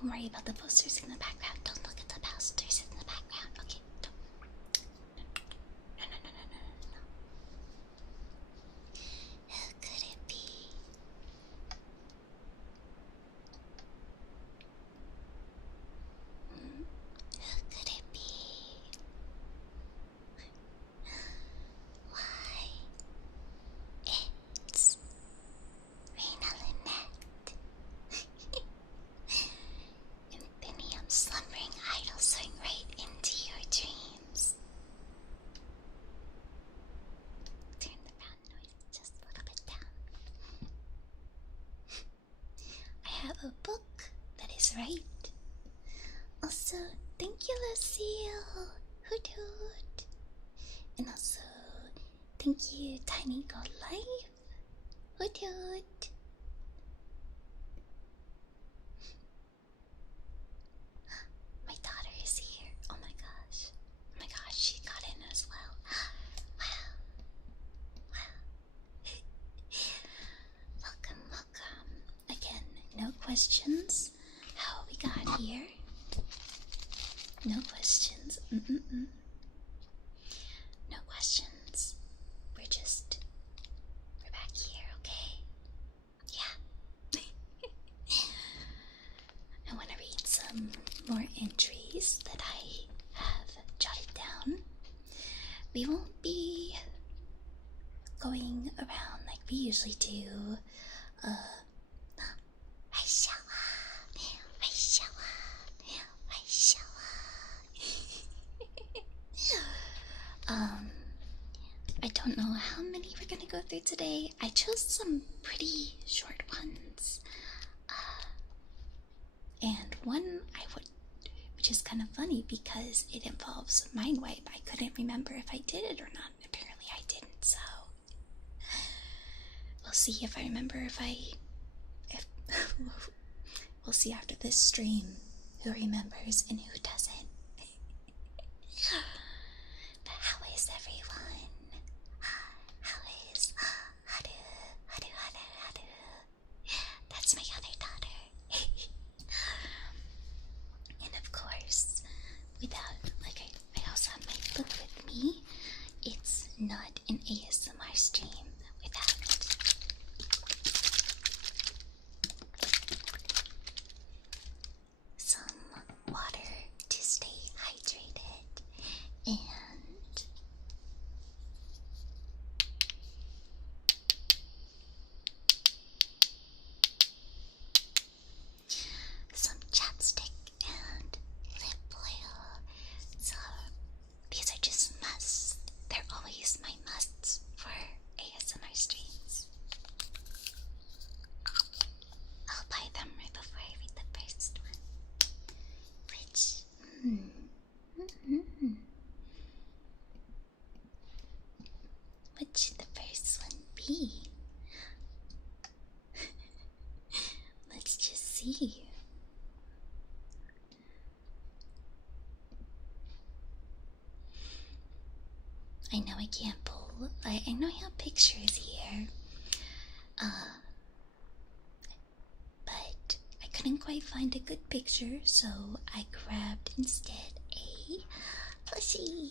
Don't worry about the posters in the background. Don't look at the posters in the background. Okay, don't. No. Who could it be? Who could it be? Why? It's Rina Lunette. Infinium slumbering idol swing right into your dreams. Turn the fan noise just a little bit down. I have a book that is right. Also, thank you, Lucille. Hoot hoot. And also, thank you, Tiny God Life. Hoot hoot. My daughter is here. Oh my gosh. Oh my gosh, she got in as well. Wow. Welcome. Again, no questions. How we got here. No questions. No questions. We're back here, okay? Yeah. I want to read some more entries that I have jotted down. We won't be going around like we usually do. I don't know how many we're gonna go through today. I chose some pretty short ones. And one which is kind of funny because it involves mind wipe. I couldn't remember if I did it or not. Apparently I didn't, so we'll see if I remember we'll see after this stream who remembers and who doesn't. But how is everyone? How is Haru? That's my other daughter. And of course, without, like, I also have my book with me. It's not an ASMR stream without some water to stay hydrated and some chapstick and lip oil. So these are just musts. They're always my musts for ASMR streams. I'll buy them right before I read the first one. What should the first one be? Let's just see. I know I can't pull. I know I have pictures here. But I couldn't quite find a good picture, so I grabbed instead a plushie.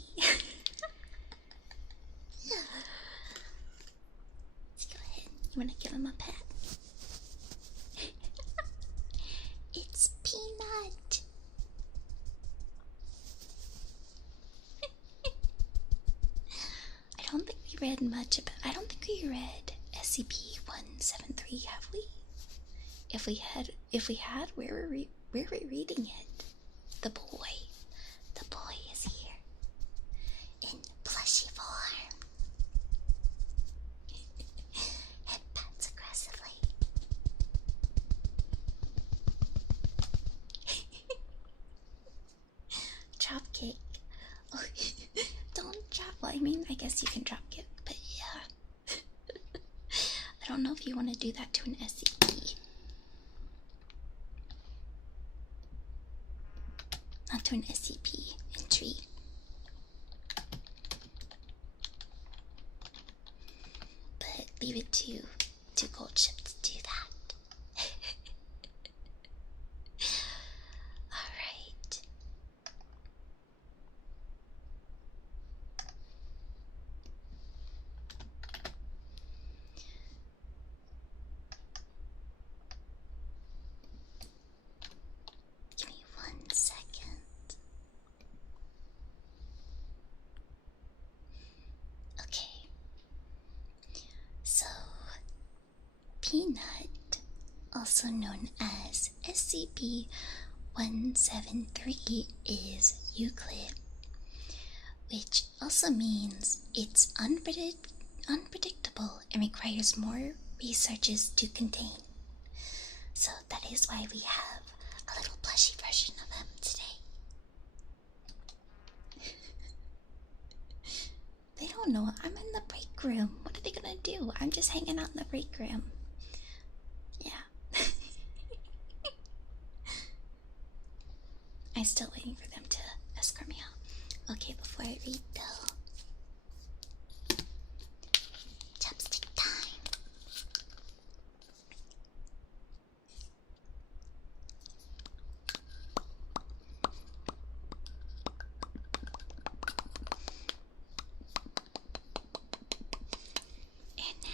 Let's go ahead. You wanna give him a pat? It's Peanut. I don't think we read much about. I don't think we read SCP-173, have we? If we had, where were we reading it? The boy is here in plushie form. Head pats aggressively. Drop kick. Oh, don't drop. Well, I mean, I guess you can drop kick, but yeah. I don't know if you want to do that to an SCP. Not to an SCP entry. But leave it to Gold Ship to do that. also known as SCP-173, is Euclid, which also means it's unpredictable and requires more researches to contain. So that is why we have a little plushy version of him today. They don't know I'm in the break room. What are they gonna do? I'm just hanging out in the break room. Yeah. I'm still waiting for them to escort me out. Okay, before I read though, chapstick time. And now,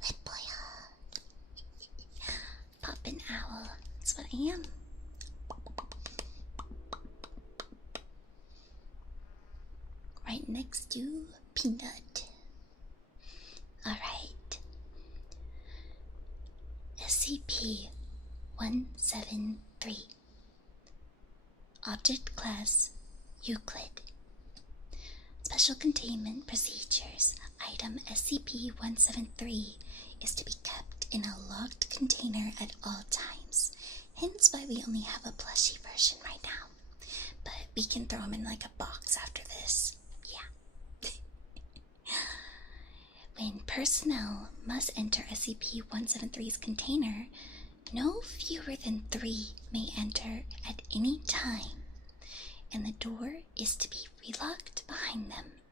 lip boy, poppin' owl. That's what I am. Right next to Peanut. Alright. SCP-173. Object Class Euclid. Special Containment Procedures. Item SCP-173 is to be kept in a locked container at all times. Hence why we only have a plushie version right now. But we can throw him in like a box after this. Yeah. When personnel must enter SCP-173's container, no fewer than 3 may enter at any time, and the door is to be relocked behind them.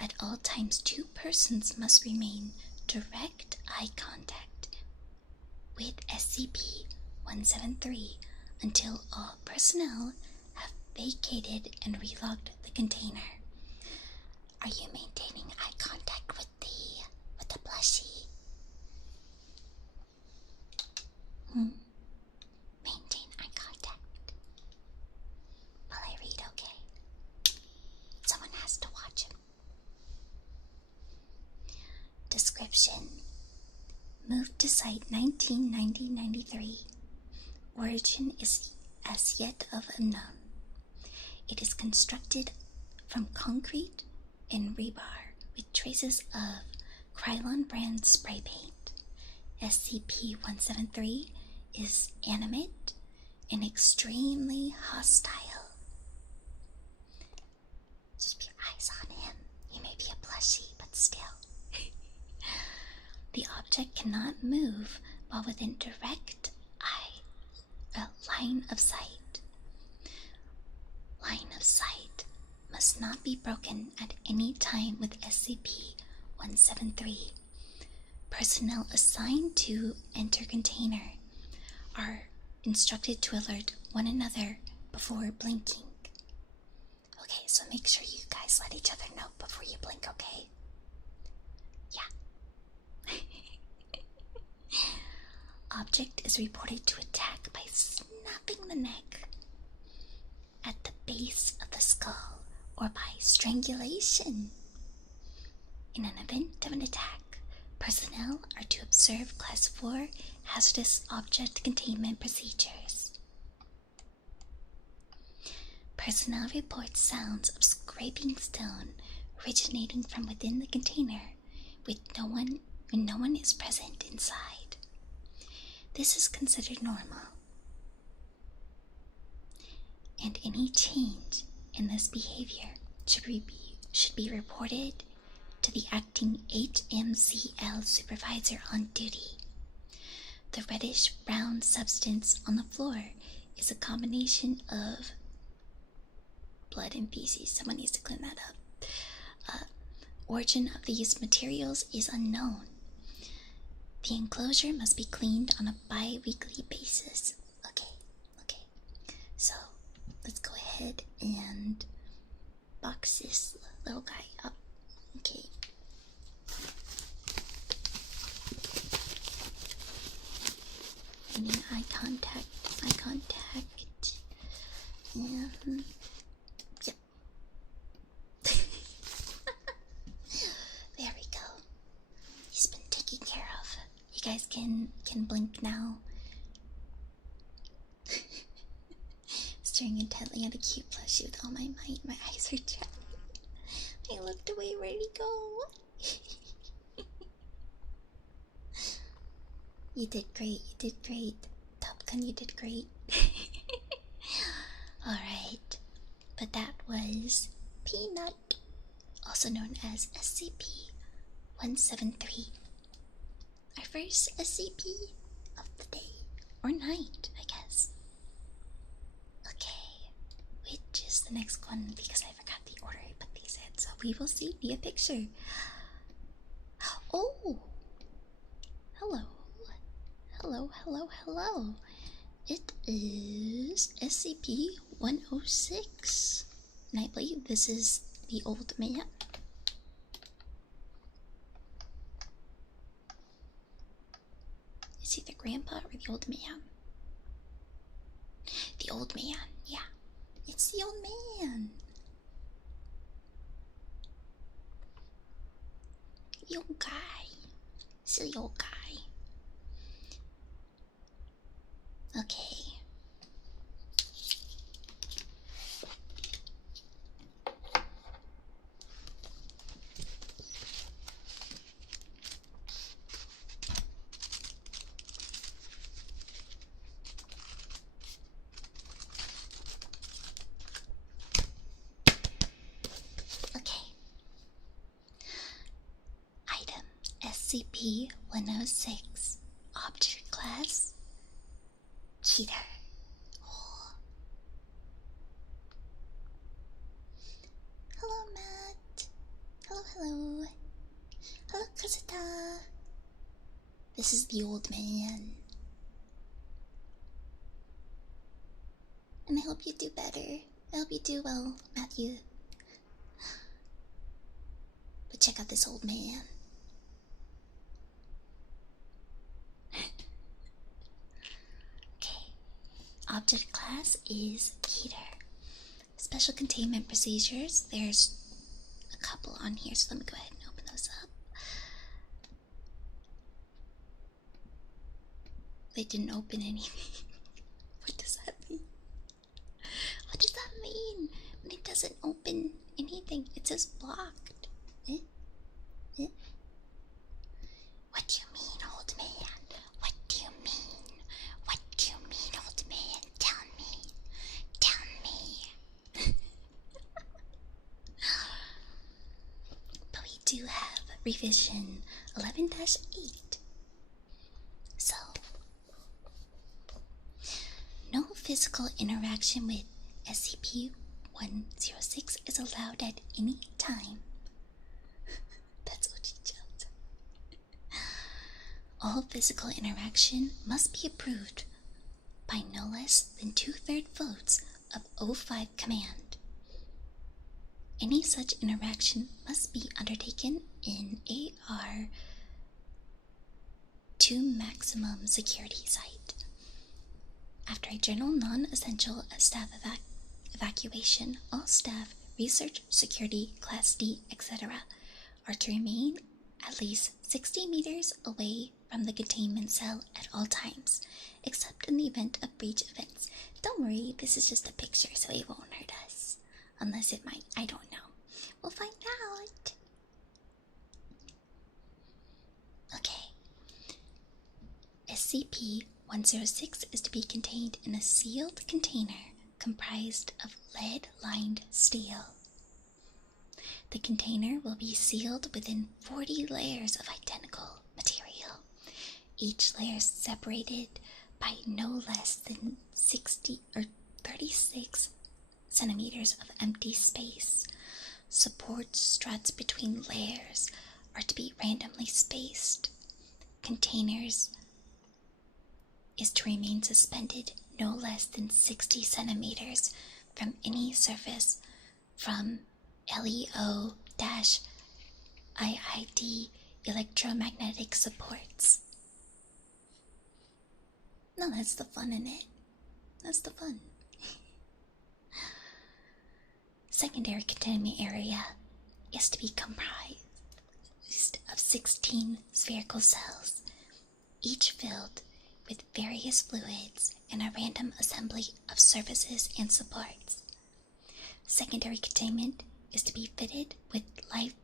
At all times, 2 persons must remain direct eye contact with SCP-173 until all personnel have vacated and relocked the container. Are you maintaining eye contact with the plushie? Maintain eye contact while I read, okay? Someone has to watch him. Description: moved to Site 1990-93. Origin is as yet of unknown. It is constructed from concrete and rebar with traces of Krylon brand spray paint. SCP-173 is animate and extremely hostile. Just keep your eyes on him. He may be a plushie, but still. The object cannot move while within direct line of sight. Line of sight must not be broken at any time with SCP-173. Personnel assigned to enter container are instructed to alert one another before blinking. Okay, so make sure you guys let each other know before you blink, okay? Yeah. Object is reported to attack by snapping the neck at the base of the skull or by strangulation. In an event of an attack, personnel are to observe Class 4 hazardous object containment procedures. Personnel report sounds of scraping stone originating from within the container when no one is present inside. This is considered normal, and any change in this behavior should be reported to the acting HMCL supervisor on duty. The reddish-brown substance on the floor is a combination of blood and feces. Someone needs to clean that up. Origin of these materials is unknown. The enclosure must be cleaned on a bi-weekly basis. Okay. So, let's go ahead and box this little guy up. Okay. I mean, eye contact. Yep. There we go. He's been taken care of. You guys can blink now. Staring intently at a cute plushie with all my might, my eyes are chatting. I looked away, where'd he go? You did great, you did great. Top Gun, you did great. Alright, but that was Peanut, also known as SCP-173. Our first SCP of the day, or night, I guess. Okay, which is the next one because I forgot the order I put these in, so we will see via picture. Oh! Hello. Hello, hello, hello. It is SCP-106. And I believe this is the old man. Is he the grandpa or the old man? The old man, yeah. It's the old man. The old guy. Silly old guy. Okay. Okay. Item SCP-106. Object class cheater. Oh. Hello, Matt. Hello, hello. Hello, Kazuta. This is the old man. And I hope you do better. I hope you do well, Matthew. But check out this old man. Okay. Object class is Keter. Special containment procedures. There's a couple on here, so let me go ahead and open those up. They didn't open anything. What does that mean? What does that mean? When it doesn't open anything, it says blocked. Eh? Eh? What do you mean, old man? What do you mean? What do you mean, old man? Tell me. Tell me. But we do have revision 11-8. So, no physical interaction with SCP-106 is allowed at any time. That's what she chose. All physical interaction must be approved by no less than 2/3 votes of O5 command. Any such interaction must be undertaken in AR-2 maximum security site. After a general non-essential staff evacuation, all staff, research, security, Class D, etc. are to remain at least 60 meters away from the containment cell at all times, except in the event of breach events. Don't worry, this is just a picture, so it won't hurt us. Unless it might, I don't know. We'll find out. Okay. SCP-106 is to be contained in a sealed container comprised of lead-lined steel. The container will be sealed within 40 layers of identical material, each layer separated by no less than 60 or 36 centimeters of empty space. Support struts between layers are to be randomly spaced. Containers is to remain suspended no less than 60 centimeters from any surface from LEO-IID electromagnetic supports. No, that's the fun in it. That's the fun. secondary containment area is to be comprised of 16 spherical cells, each filled with various fluids and a random assembly of surfaces and supports. Secondary containment is to be fitted with life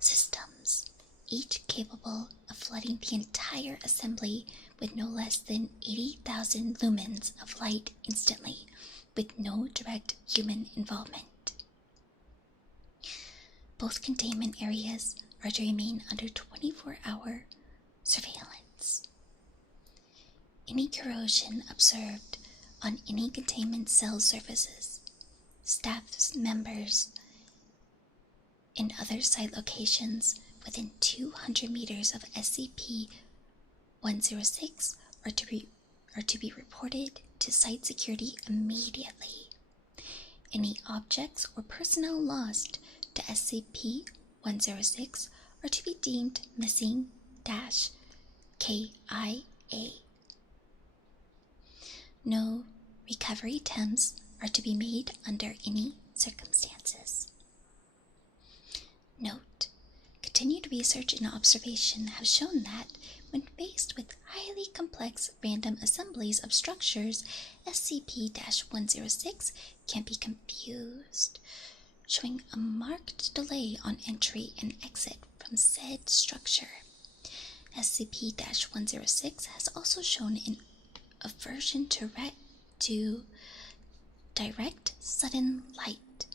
systems, each capable of flooding the entire assembly with no less than 80,000 lumens of light instantly, with no direct human involvement. Both containment areas are to remain under 24-hour surveillance. Any corrosion observed on any containment cell surfaces, staff members, and other site locations within 200 meters of SCP-106 are to be reported to site security immediately. Any objects or personnel lost to SCP-106 are to be deemed missing-KIA. No recovery attempts are to be made under any circumstances. Note: continued research and observation have shown that, when faced with highly complex random assemblies of structures, SCP-106 can be confused, showing a marked delay on entry and exit from said structure. SCP-106 has also shown an aversion to direct sudden light.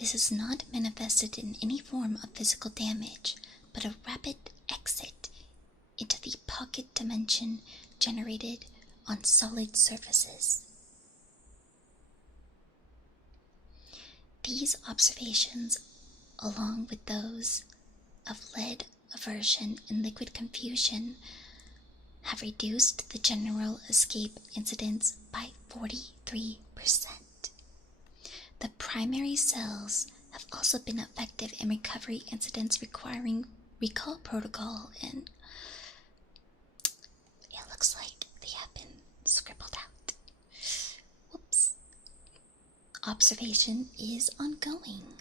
This is not manifested in any form of physical damage, but a rapid exit into the pocket dimension generated on solid surfaces. These observations, along with those of lead aversion and liquid confusion, have reduced the general escape incidence by 43%. The primary cells have also been effective in recovery incidents requiring recall protocol, and it looks like they have been scribbled out. Whoops. Observation is ongoing.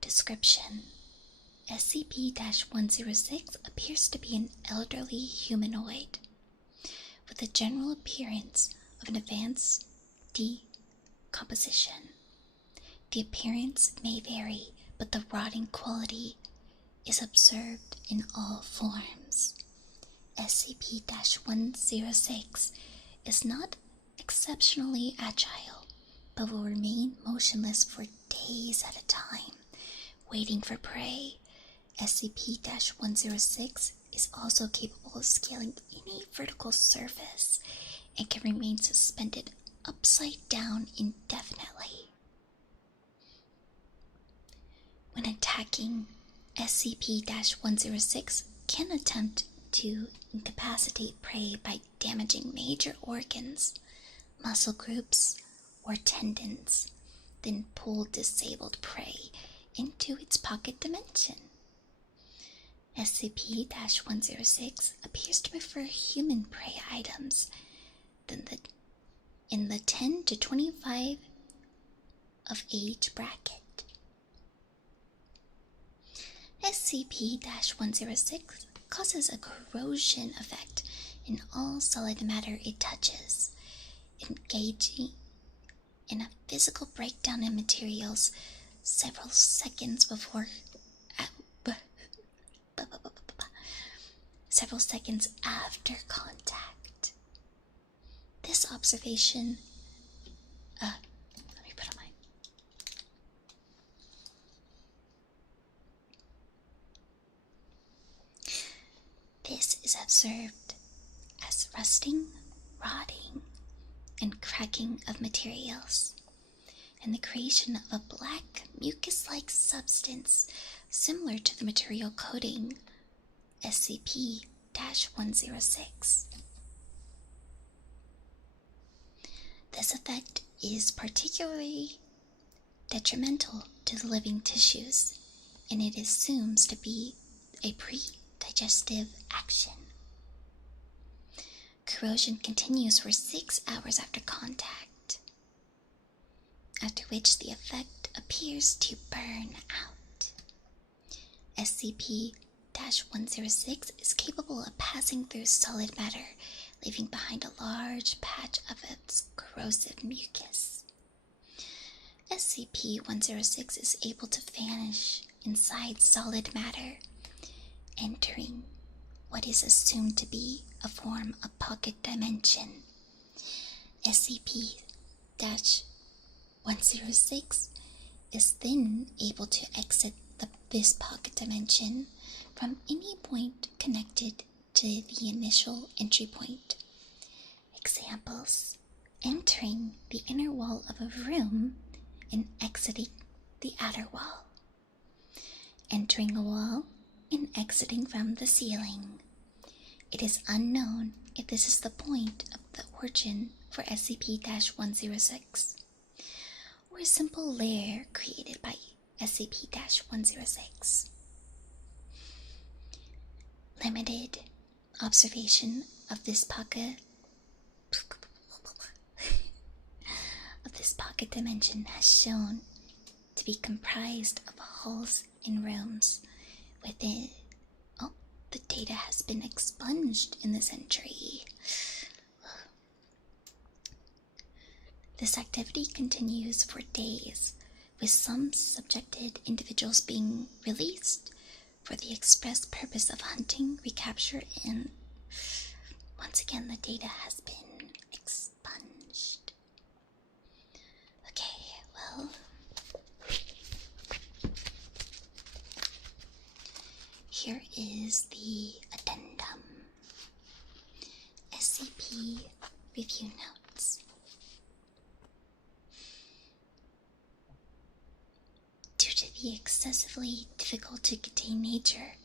Description: SCP-106 appears to be an elderly humanoid with a general appearance of an advanced decomposition. The appearance may vary, but the rotting quality is observed in all forms. SCP-106 is not exceptionally agile, but will remain motionless for days at a time, waiting for prey. SCP-106 is also capable of scaling any vertical surface and can remain suspended upside down indefinitely. When attacking, SCP-106 can attempt to incapacitate prey by damaging major organs, muscle groups, or tendons, then pull disabled prey into its pocket dimension. SCP-106 appears to prefer human prey items in the 10 to 25 of age bracket. SCP-106 causes a corrosion effect in all solid matter it touches, engaging in a physical breakdown in materials several seconds after contact. This observation, let me put on my. This is observed as rusting, rotting, and cracking of materials, and the creation of a black mucus-like substance similar to the material coating SCP-106. This effect is particularly detrimental to the living tissues, and it assumes to be a pre-digestive action. Corrosion continues for 6 hours after contact. after which the effect appears to burn out. SCP-106 is capable of passing through solid matter, leaving behind a large patch of its corrosive mucus. SCP-106 is able to vanish inside solid matter, entering what is assumed to be a form of pocket dimension. SCP-106 is then able to exit this pocket dimension from any point connected to the initial entry point. Examples: entering the inner wall of a room and exiting the outer wall. Entering a wall and exiting from the ceiling. It is unknown if this is the point of the origin for SCP-106, or a simple lair created by SCP-106. Limited observation of this pocket dimension has shown to be comprised of halls and rooms within. Oh, the data has been expunged in this entry. This activity continues for days, with some subjected individuals being released for the express purpose of hunting, recapture, and once again the data has been expunged. Okay, well, here is the addendum. SCP Review Notes. Due to the excessively difficult to contain nature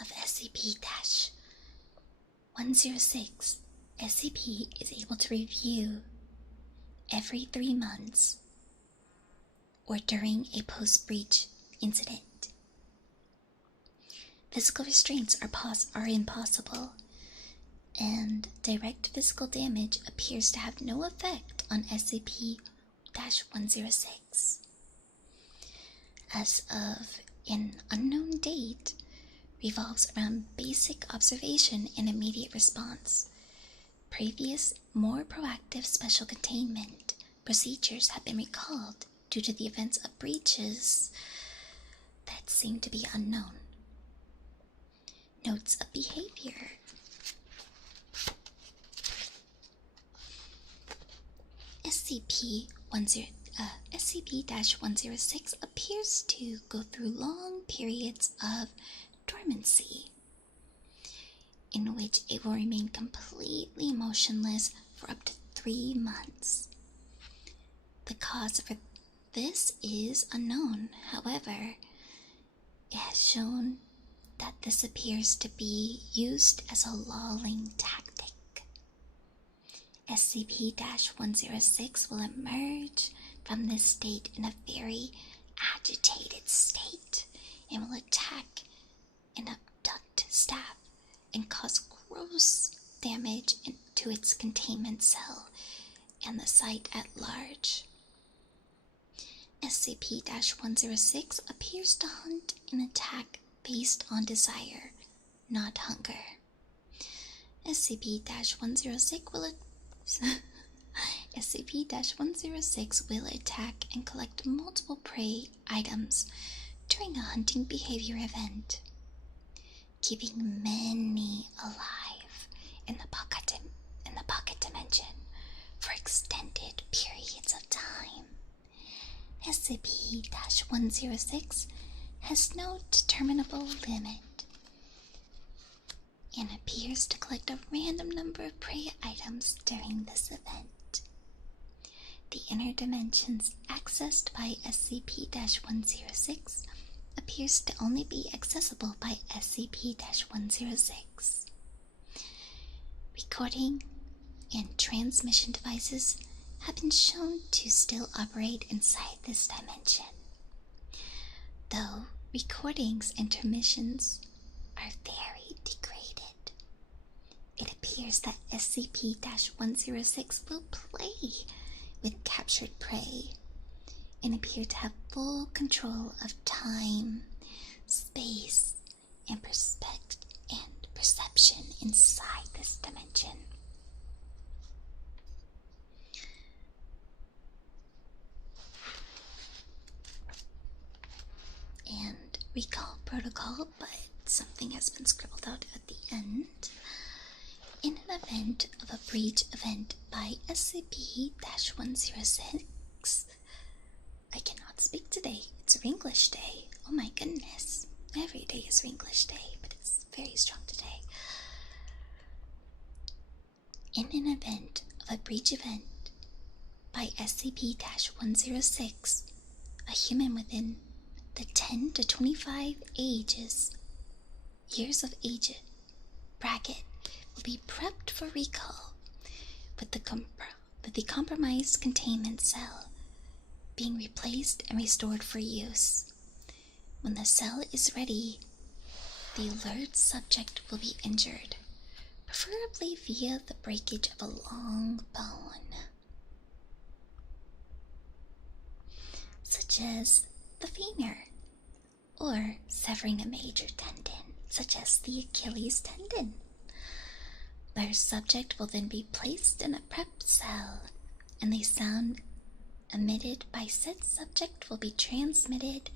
of SCP-106, SCP is able to review every 3 months or during a post-breach incident. Physical restraints are impossible, and direct physical damage appears to have no effect on SCP-106. As of an unknown date, revolves around basic observation and immediate response. Previous, more proactive special containment procedures have been recalled due to the events of breaches that seem to be unknown. Notes of behavior. SCP-106 appears to go through long periods of dormancy, in which it will remain completely motionless for up to 3 months. The cause for this is unknown. However, it has shown that this appears to be used as a lulling tactic. SCP-106 will emerge from this state in a very agitated state and will attack and abduct staff and cause gross damage to its containment cell and the site at large. SCP-106 appears to hunt and attack based on desire, not hunger. SCP-106 will attack and collect multiple prey items during a hunting behavior event, keeping many alive in the pocket dimension for extended periods of time. SCP-106 has no determinable limit and appears to collect a random number of prey items during this event. The inner dimensions accessed by SCP-106 appears to only be accessible by SCP-106. Recording and transmission devices have been shown to still operate inside this dimension, though recordings and transmissions are very degraded. It appears that SCP-106 will play with captured prey, and appear to have full control of time, space, and perception inside this dimension. And recall protocol, but something has been scribbled out at the end. In an event of a breach event by SCP-106, I cannot speak today. It's Ringlish Day. Oh my goodness. Every day is Ringlish Day, but it's very strong today. In an event of a breach event by SCP-106, a human within the 10 to 25 years of age bracket will be prepped for recall, with the compromised containment cell being replaced and restored for use. When the cell is ready, the alert subject will be injured, preferably via the breakage of a long bone, such as the femur, or severing a major tendon, such as the Achilles tendon. Their subject will then be placed in a prep cell, and the sound emitted by said subject will be transmitted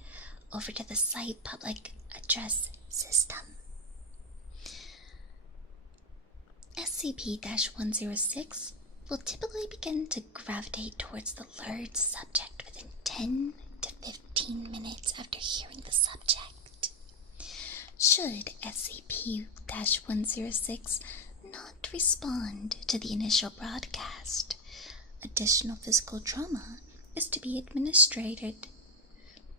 over to the site public address system. SCP-106 will typically begin to gravitate towards the lured subject within 10 to 15 minutes after hearing the subject. Should SCP-106 not respond to the initial broadcast, additional physical trauma is to be administered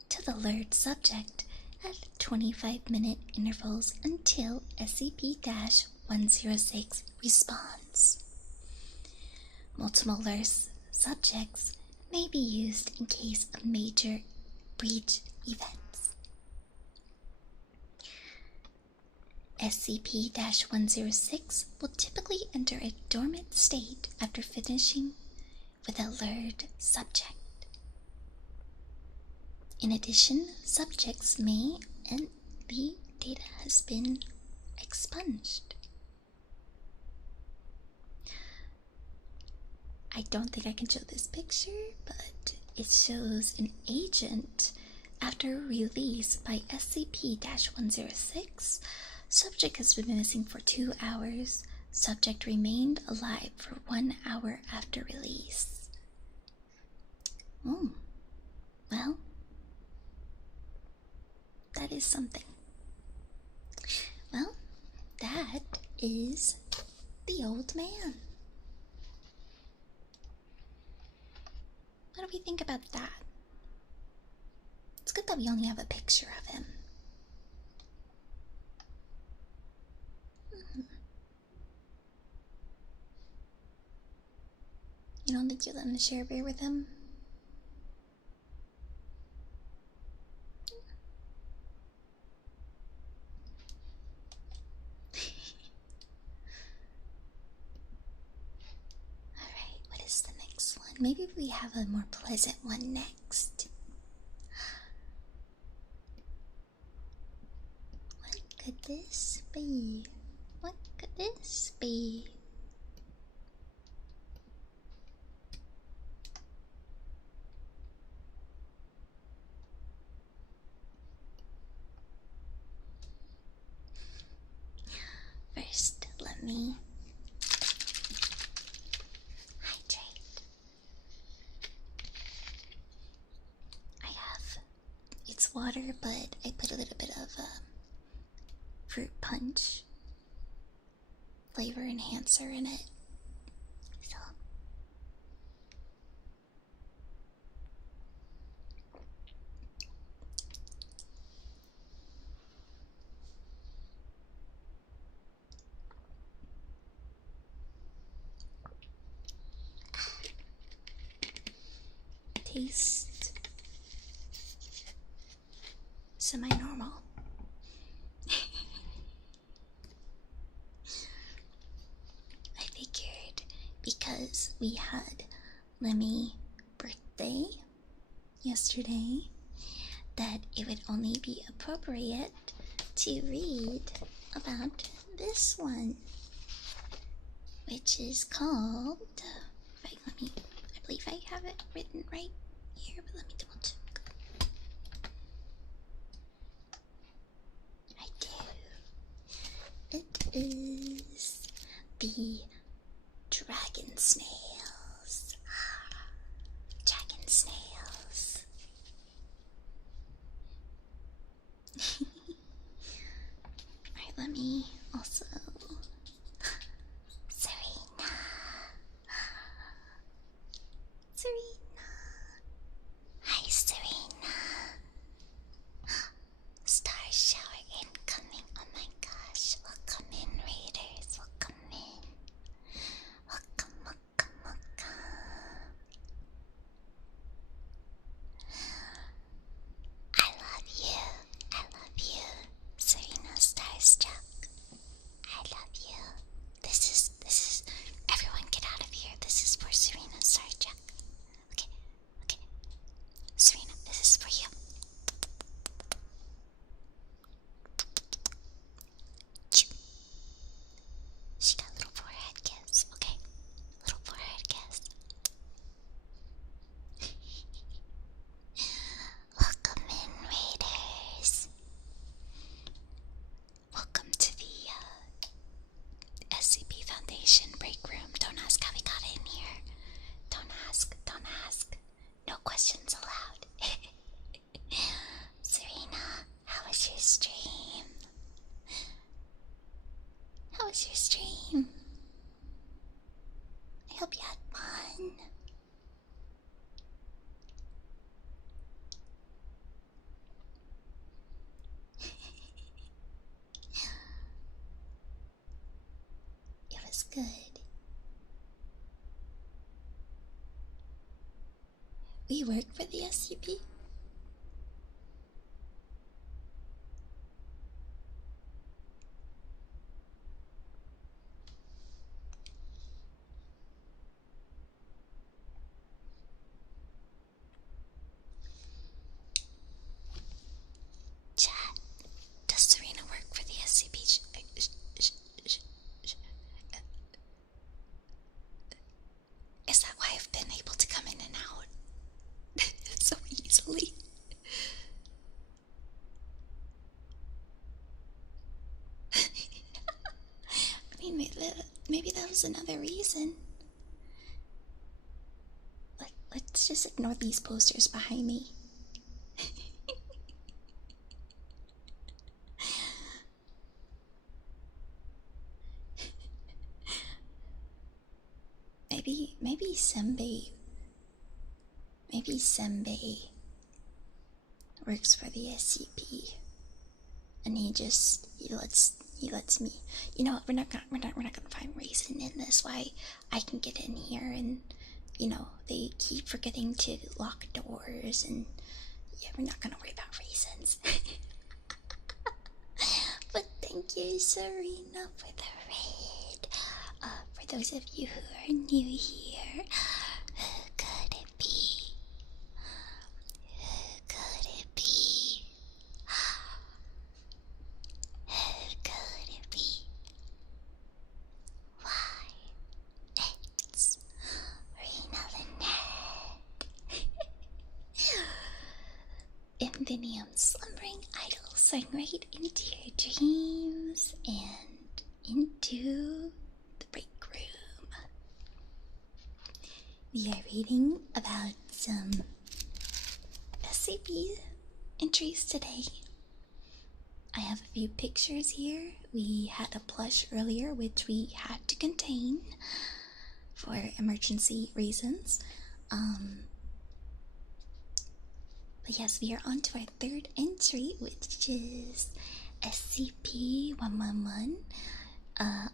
to the lured subject at 25-minute intervals until SCP-106 responds. Multiple lured subjects may be used in case of major breach events. SCP-106 will typically enter a dormant state after finishing with a lured subject. In addition, subjects may, and the data has been expunged. I don't think I can show this picture, but it shows an agent after release by SCP-106. Subject has been missing for 2 hours. Subject remained alive for 1 hour after release. Oh, well, that is something. Well, that is the old man. What do we think about that? It's good that we only have a picture of him. You don't think you'll let me share a beer with him? Alright, what is the next one? Maybe we have a more pleasant one next. What could this be? What could this be? First, let me hydrate. I have, it's water, but I put a little bit of fruit punch flavor enhancer in it. So taste semi-normal. I figured because we had Lemmy birthday yesterday that it would only be appropriate to read about this one, which is called. Right, I believe I have it written right here, but let me double check. I do. It is the dragon snails. Dragon snails. Alright, let me also. Serena. Serena. Hi, Serena. Star shower incoming. Oh my gosh. Welcome in, Raiders. Welcome in. Welcome, welcome, welcome. I love you. I love you. Serena Starstruck. I love you. This is everyone get out of here. This is for Serena Starstruck. Okay, okay. Serena, this is for you. She got little forehead kiss, okay? Little forehead kiss. Welcome in, Raiders. Welcome to the SCP Foundation break room. Don't ask how we got in here. Don't ask, don't ask. No questions allowed. Serena, how was your stream? How was your stream? I hope you had fun. It was good. We work for the SCP. Chat, does Serena work for the SCP? Is that why I've been able to come in and out so easily? I mean, maybe that was another reason. Let's just ignore these posters behind me. Maybe Sembe works for the SCP, and he lets me. You know what? We're not gonna find reason in this why I can get in here, and they keep forgetting to lock doors, and yeah, we're not gonna worry about reasons. But thank you, Serena, for the raid. For those of you who are new here, who could it be? Who could it be? Who could it be? Why, it's Rina Lunette. Infinium slumbering idol, soaring right into your dreams and into the break room. We are reading about some SCP entries today. I have a few pictures here. We had a plush earlier which we had to contain for emergency reasons. But yes, we are on to our third entry, which is SCP-111,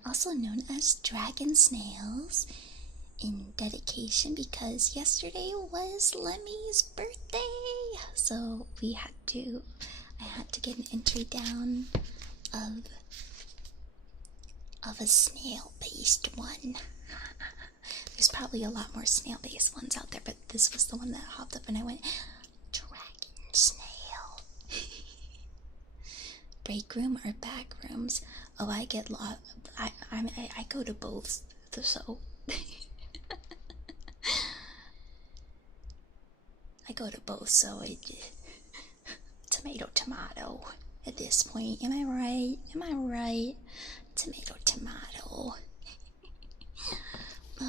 also known as Dragon Snails, in dedication because yesterday was Lemmy's birthday. So I had to get an entry down of a snail-based one. There's probably a lot more snail-based ones out there, but this was the one that hopped up and I went, break room or back rooms? Oh, I get lost. I go to both, so I go to both. So tomato, tomato. At this point, am I right? Am I right? Tomato, tomato.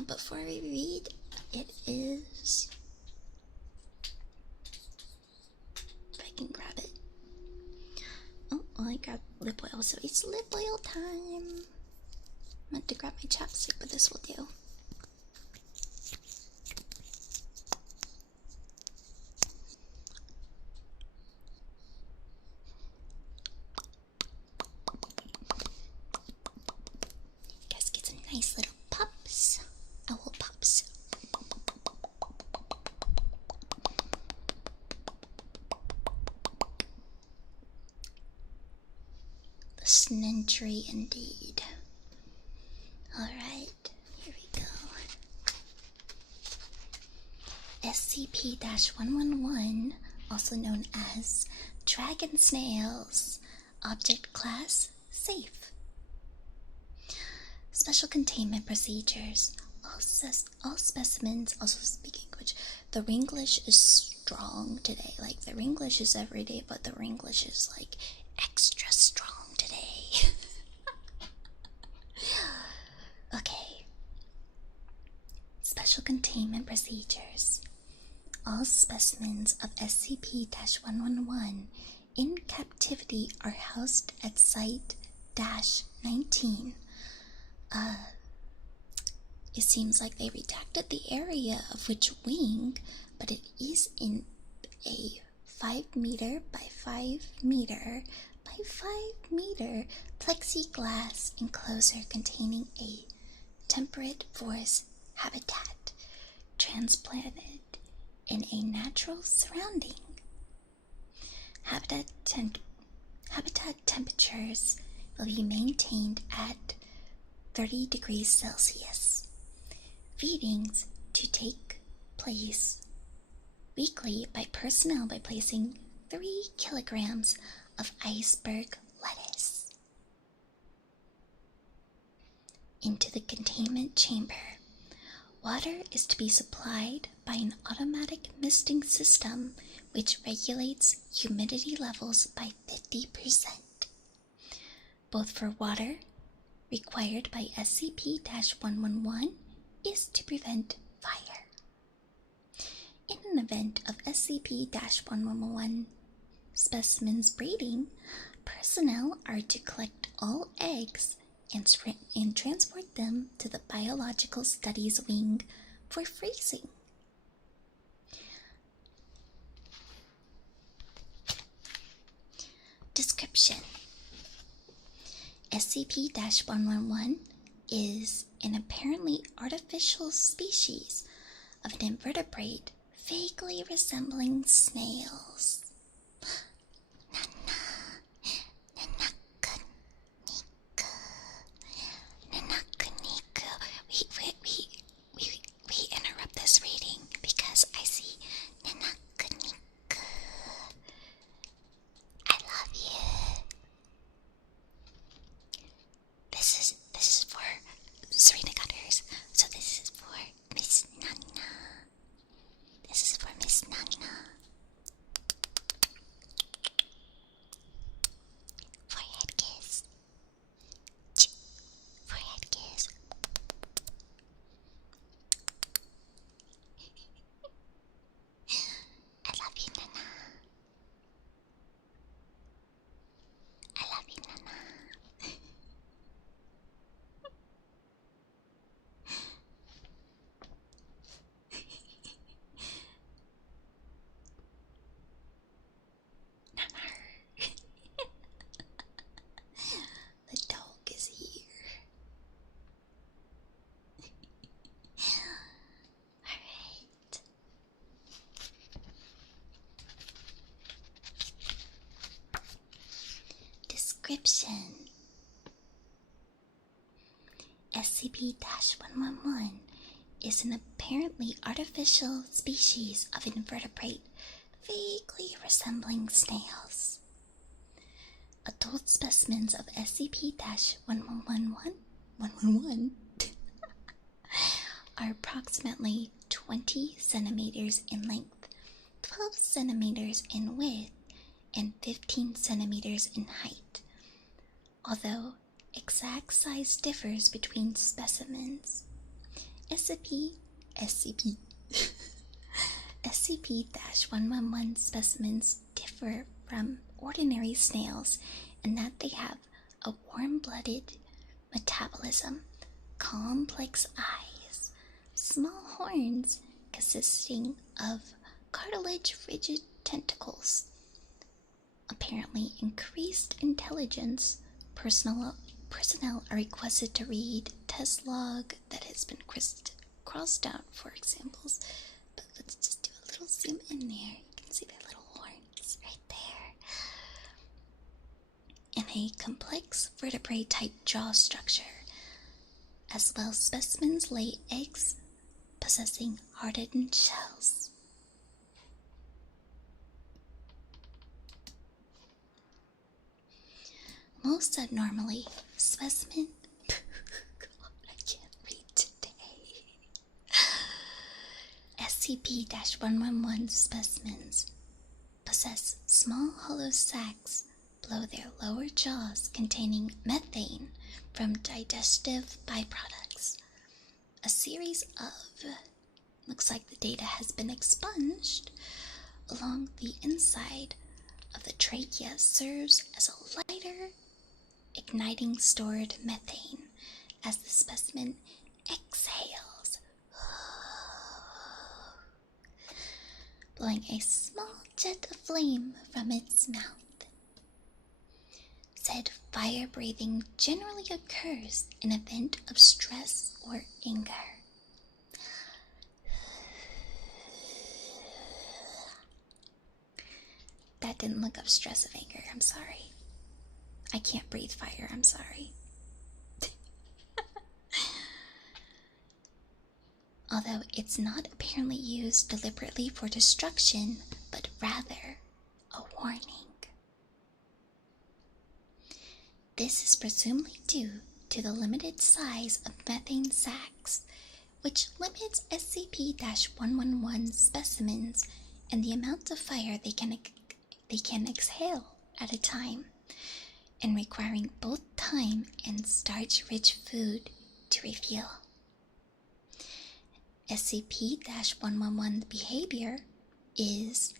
Before we read, it is. If I can grab it. Oh, well, I grabbed lip oil, so it's lip oil time. I meant to grab my chapstick, but this will do. Guys, get some nice little pups. Owl pups. The snentry indeed. Alright, here we go. SCP-111, also known as Dragon Snails. Object Class Safe. Special Containment Procedures. All specimens also speak English. The Ringlish is strong today. Like, the Ringlish is every day, but the Ringlish is, like, extra strong today. Okay. Special Containment Procedures. All specimens of SCP-111 in captivity are housed at Site-19. It seems like they redacted the area of which wing, but it is in a 5-meter by 5-meter by 5-meter plexiglass enclosure containing a temperate forest habitat transplanted in a natural surrounding. Habitat temperatures will be maintained at 30 degrees Celsius. Feedings to take place weekly by personnel by placing 3 kilograms of iceberg lettuce into the containment chamber. Water is to be supplied by an automatic misting system which regulates humidity levels by 50%. Both for water required by SCP-111 is to prevent fire. In an event of SCP-111 specimens breeding, personnel are to collect all eggs and transport them to the Biological Studies Wing for freezing. Description: SCP-111 is an apparently artificial species of an invertebrate vaguely resembling snails. We interrupt this reading because I see Nanakuniku. I love you. This is for Serena Gutters. So this is for Miss Nana. This is for Miss Nana. Forehead kiss. Forehead kiss. I love you, Nana. I love you, Nana. The dog is here. Alright. Description: SCP-111 is an apparently artificial species of invertebrate vaguely resembling snails. Adult specimens of SCP-1111 are approximately 20 centimeters in length, 12 centimeters in width, and 15 centimeters in height, although exact size differs between specimens. SCP-111 specimens differ from ordinary snails in that they have a warm-blooded metabolism, complex eyes, small horns consisting of cartilage-rigid tentacles, apparently increased intelligence. Personnel are requested to read test log that has been crossed out for examples, but let's just do a little zoom in there. You can see their little horns right there. And a complex vertebrate-type jaw structure, as well. Specimens lay eggs possessing hardened shells. Most abnormally, specimen God, I can't read today. SCP-111 specimens possess small hollow sacs below their lower jaws containing methane from digestive byproducts. A series of, looks like the data has been expunged, along the inside of the trachea serves as a lighter, igniting stored methane as the specimen exhales, blowing a small jet of flame from its mouth. Said fire breathing generally occurs in event of stress or anger. That didn't look up stress of anger, I'm sorry. I can't breathe fire, I'm sorry. Although it's not apparently used deliberately for destruction, but rather a warning. This is presumably due to the limited size of methane sacs, which limits SCP-111 specimens and the amount of fire they can exhale at a time, and requiring both time and starch-rich food to refuel. SCP-111 behavior is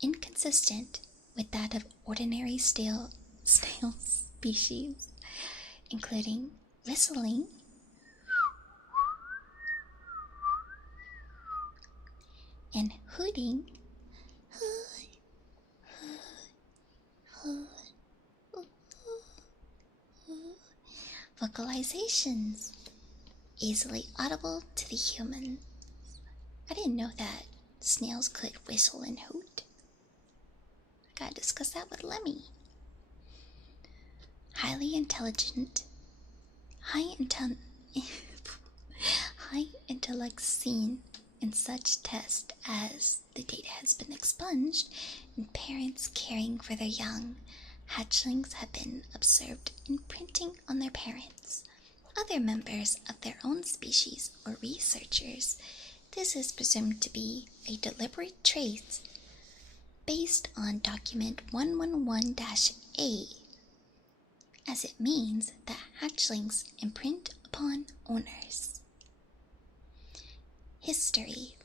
inconsistent with that of ordinary snail species, including whistling, and hooting, vocalizations easily audible to the human. I didn't know that snails could whistle and hoot. I gotta discuss that with Lemmy. Highly intelligent, high intellect seen in such tests as the data has been expunged and parents caring for their young. Hatchlings have been observed imprinting on their parents, other members of their own species, or researchers. This is presumed to be a deliberate trait based on document 111-A, as it means that hatchlings imprint upon owners. History: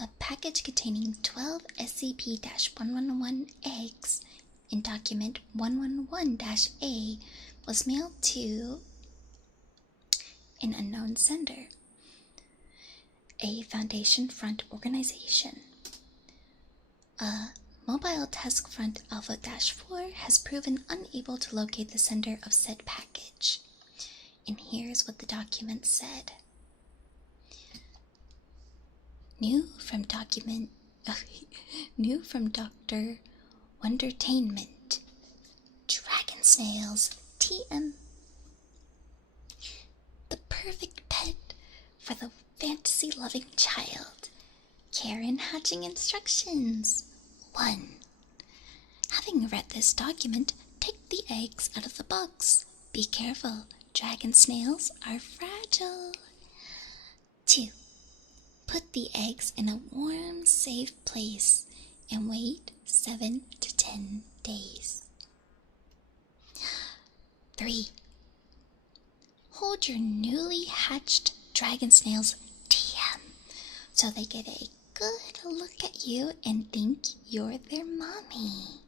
a package containing 12 SCP-111 eggs in document 111-A was mailed to an unknown sender, a Foundation front organization. A mobile task front Alpha-4 has proven unable to locate the sender of said package. And here's what the document said. New from Dr. Wondertainment. Dragon snails, TM. The perfect pet for the fantasy-loving child. Care and hatching instructions. 1. Having read this document, take the eggs out of the box. Be careful, dragon snails are fragile. 2. Put the eggs in a warm, safe place and wait 7 to 10 days. 3. Hold your newly hatched dragon snails TM so they get a good look at you and think you're their mommy.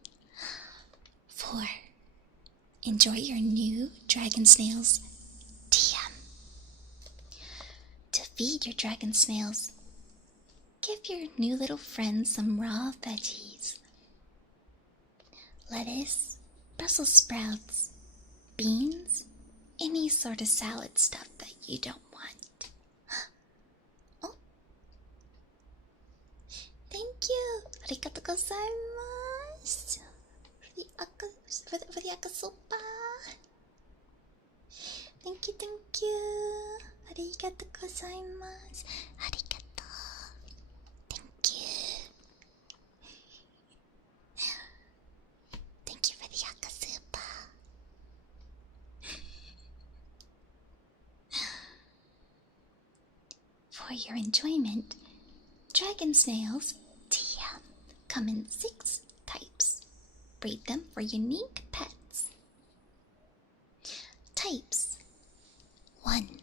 4. Enjoy your new dragon snails TM. To feed your dragon snails, give your new little friends some raw veggies. Lettuce, Brussels sprouts, beans, any sort of salad stuff that you don't want. Oh, thank you. Arigatou gozaimasu. For the akasopa. Thank you, thank you. Arigatou gozaimasu. Arigatou. Thank you. Thank you for the akasupa. For your enjoyment, dragon snails TM come in 6 types. Breed them for unique pets. Types: 1.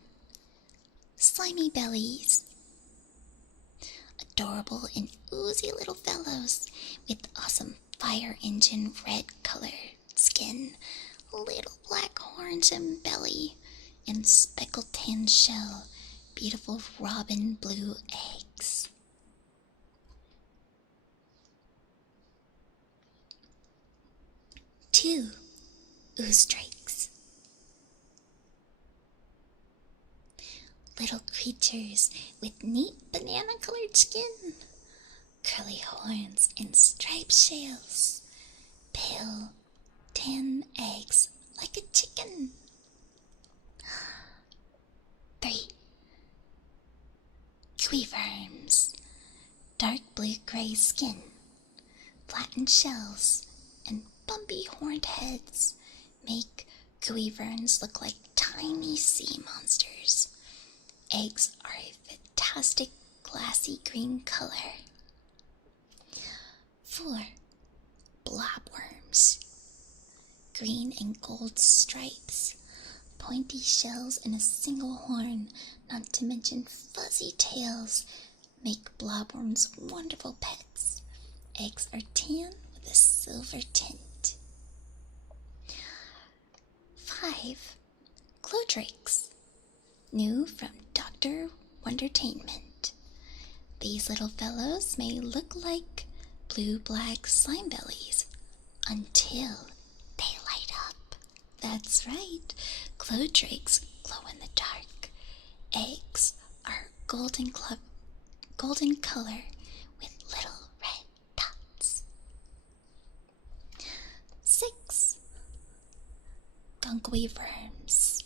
Slimy bellies. Adorable and oozy little fellows with awesome fire engine red colored skin, little black horns and belly, and speckled tan shell, beautiful robin blue eggs. 2. Ooze drakes. Little creatures with neat banana-colored skin, curly horns and striped shells, pale tan eggs like a chicken. 3. Quiverms. Dark blue-gray skin, flattened shells, and bumpy horned heads make quiverns look like tiny sea monsters. Eggs are a fantastic glassy green color. 4. Blobworms. Green and gold stripes, pointy shells and a single horn, not to mention fuzzy tails, make blobworms wonderful pets. Eggs are tan with a silver tint. 5. Glowdrakes. New from Dr. Wondertainment. These little fellows may look like blue-black slime bellies until they light up. That's right, glowdrakes glow in the dark. Eggs are golden color with little red dots. 6. Gunkwee-worms.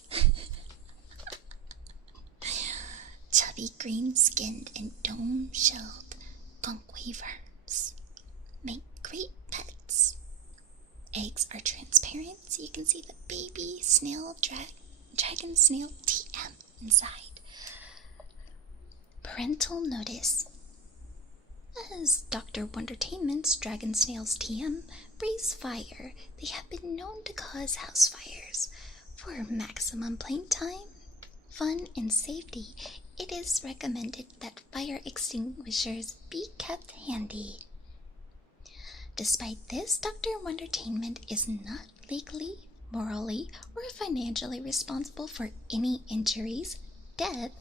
Chubby green-skinned and dome-shelled gunkwee-worms make great pets. Eggs are transparent so you can see the baby snail dragon snail TM inside. Parental notice. As Dr. Wondertainment's dragon snails TM breathes fire, they have been known to cause house fires. For maximum playtime, fun, and safety, it is recommended that fire extinguishers be kept handy. Despite this, Dr. Wondertainment is not legally, morally, or financially responsible for any injuries, death,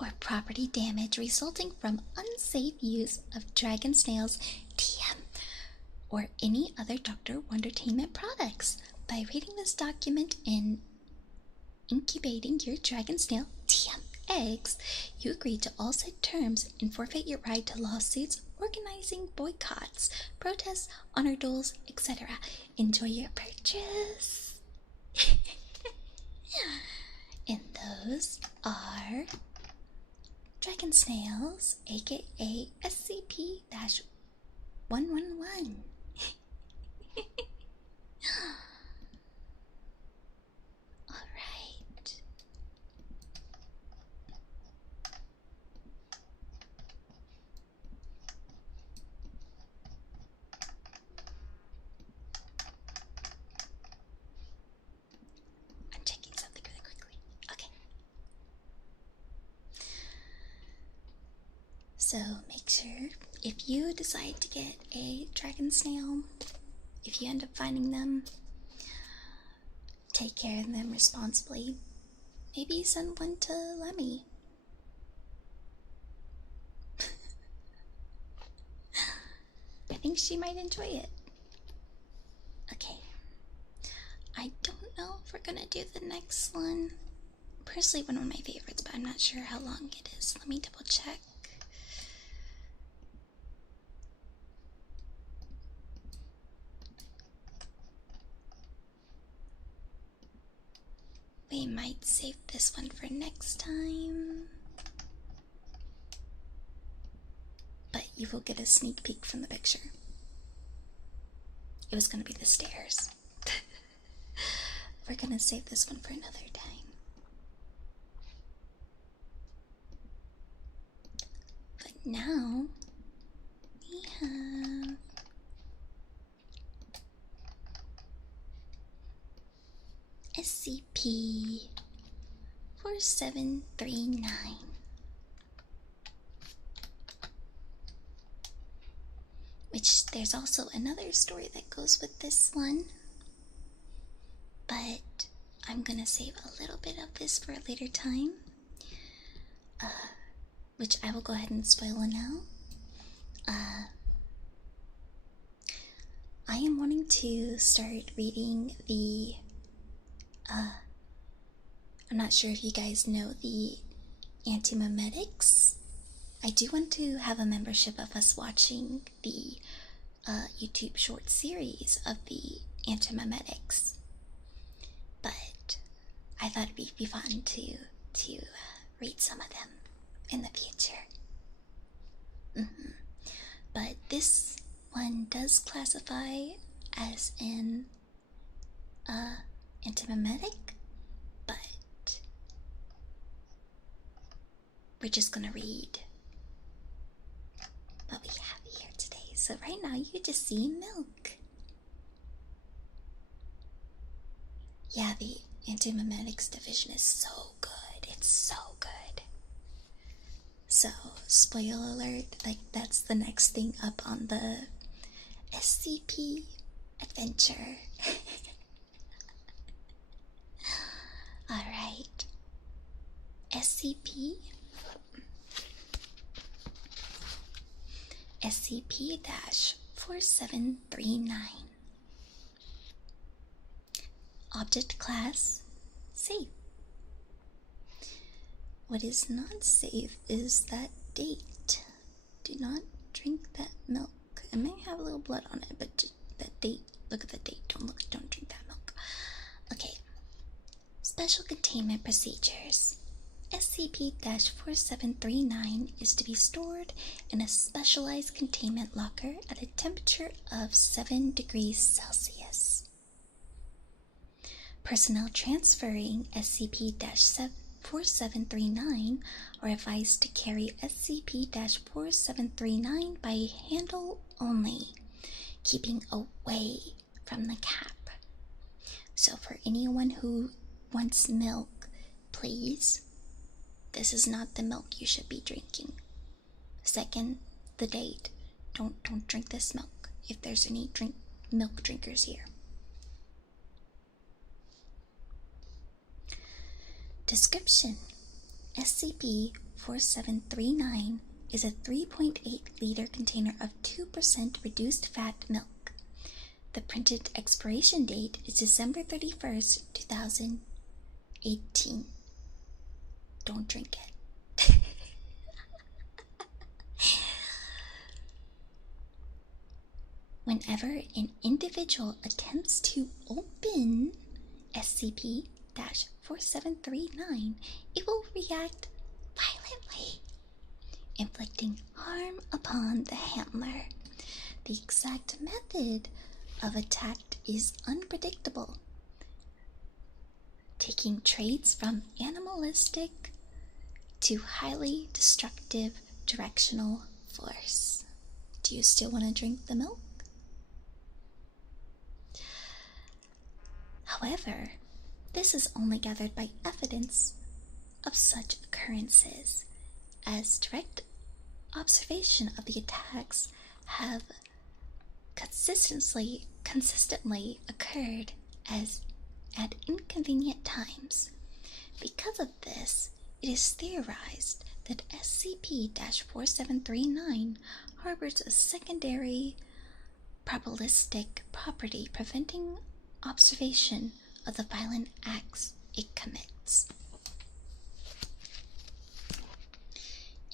or property damage resulting from unsafe use of dragon snails TM or any other Dr. Wondertainment products. By reading this document and incubating your dragon snail TM eggs, you agree to all said terms and forfeit your right to lawsuits, organizing boycotts, protests, honor duels, etc. Enjoy your purchase. And those are dragon snails, aka SCP-111. So make sure, if you decide to get a dragon snail, if you end up finding them, take care of them responsibly. Maybe send one to Lemmy. I think she might enjoy it. Okay. I don't know if we're gonna do the next one. Personally, one of my favorites, but I'm not sure how long it is. Let me double check. We might save this one for next time. But you will get a sneak peek from the picture. It was gonna be the stairs. We're gonna save this one for another time. But now we have SCP 4739. Which there's also another story that goes with this one. But I'm gonna save a little bit of this for a later time. Which I will go ahead and spoil now. I am wanting to start reading the I'm not sure if you guys know the antimemetics. I do want to have a membership of us watching the YouTube short series of the antimemetics, but I thought it'd be fun to read some of them in the future. But this one does classify as an antimemetic, but we're just gonna read what we have here today. So right now you just see milk. Yeah, the antimemetics division is so good. It's so good. So, spoiler alert, like that's the next thing up on the SCP adventure. Alright. SCP-4739. Object class safe. What is not safe is that date. Do not drink that milk. It may have a little blood on it, but that date, look at the date. Don't drink that milk. Okay. Special containment procedures. SCP-4739 is to be stored in a specialized containment locker at a temperature of 7 degrees Celsius. Personnel transferring SCP-4739 are advised to carry SCP-4739 by handle only, keeping away from the cap. So for anyone who wants milk, please, this is not the milk you should be drinking. Second, the date. Don't drink this milk if there's any milk drinkers here. Description: SCP-4739 is a 3.8-liter container of 2% reduced fat milk. The printed expiration date is December 31st, 2018. Don't drink it. Whenever an individual attempts to open SCP-4739, it will react violently, inflicting harm upon the handler. The exact method of attack is unpredictable, taking traits from animalistic to highly destructive directional force. Do you still want to drink the milk? However, this is only gathered by evidence of such occurrences as direct observation of the attacks have consistently occurred at inconvenient times. Because of this, it is theorized that SCP-4739 harbors a secondary probabilistic property preventing observation of the violent acts it commits.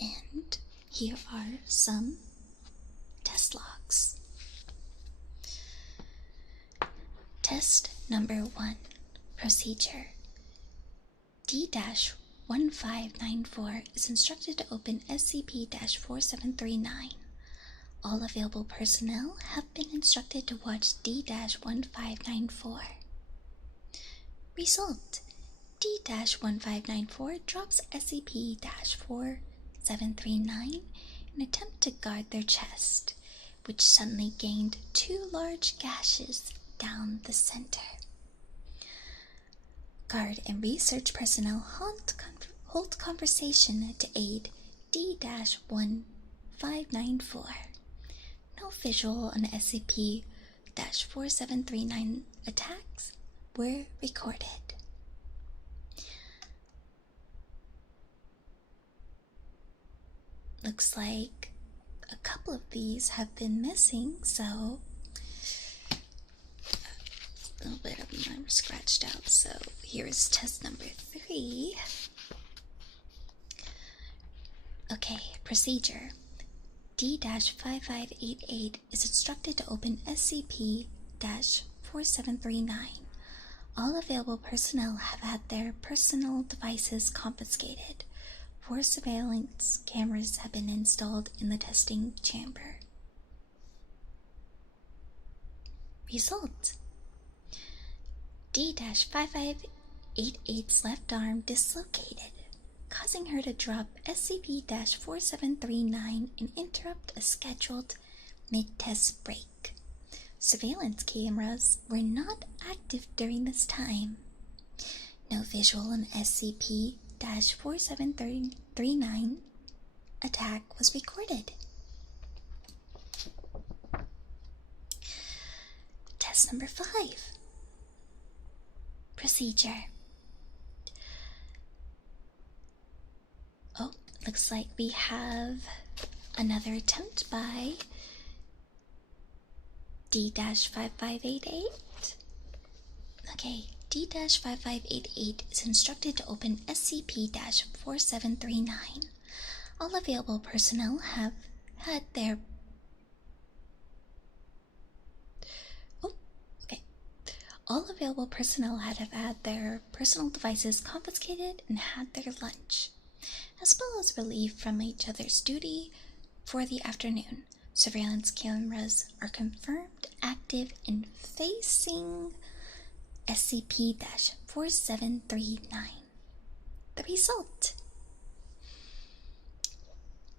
And here are some test logs. Test number 1. Procedure. D-1594 is instructed to open SCP-4739. All available personnel have been instructed to watch D-1594. Result. D-1594 drops SCP-4739 in an attempt to guard their chest, which suddenly gained 2 large gashes down the center. Guard and research personnel hold conversation to aid D-1594. No visual on SCP-4739 attacks were recorded. Looks like a couple of these have been missing, so a little bit of them are scratched out. So here is test number 3. Okay, procedure. D-5588 is instructed to open SCP-4739. All available personnel have had their personal devices confiscated. 4 surveillance cameras have been installed in the testing chamber. Result. D-5588's left arm dislocated, causing her to drop SCP-4739 and interrupt a scheduled mid-test break. Surveillance cameras were not active during this time. No visual on SCP-4739 attack was recorded. Test number 5. Procedure. Oh, looks like we have another attempt by D-5588. Okay, D-5588 is instructed to open SCP-4739. All available personnel have had their All available personnel have had their personal devices confiscated and had their lunch, as well as relieved from each other's duty for the afternoon. Surveillance cameras are confirmed active and facing SCP-4739. The result.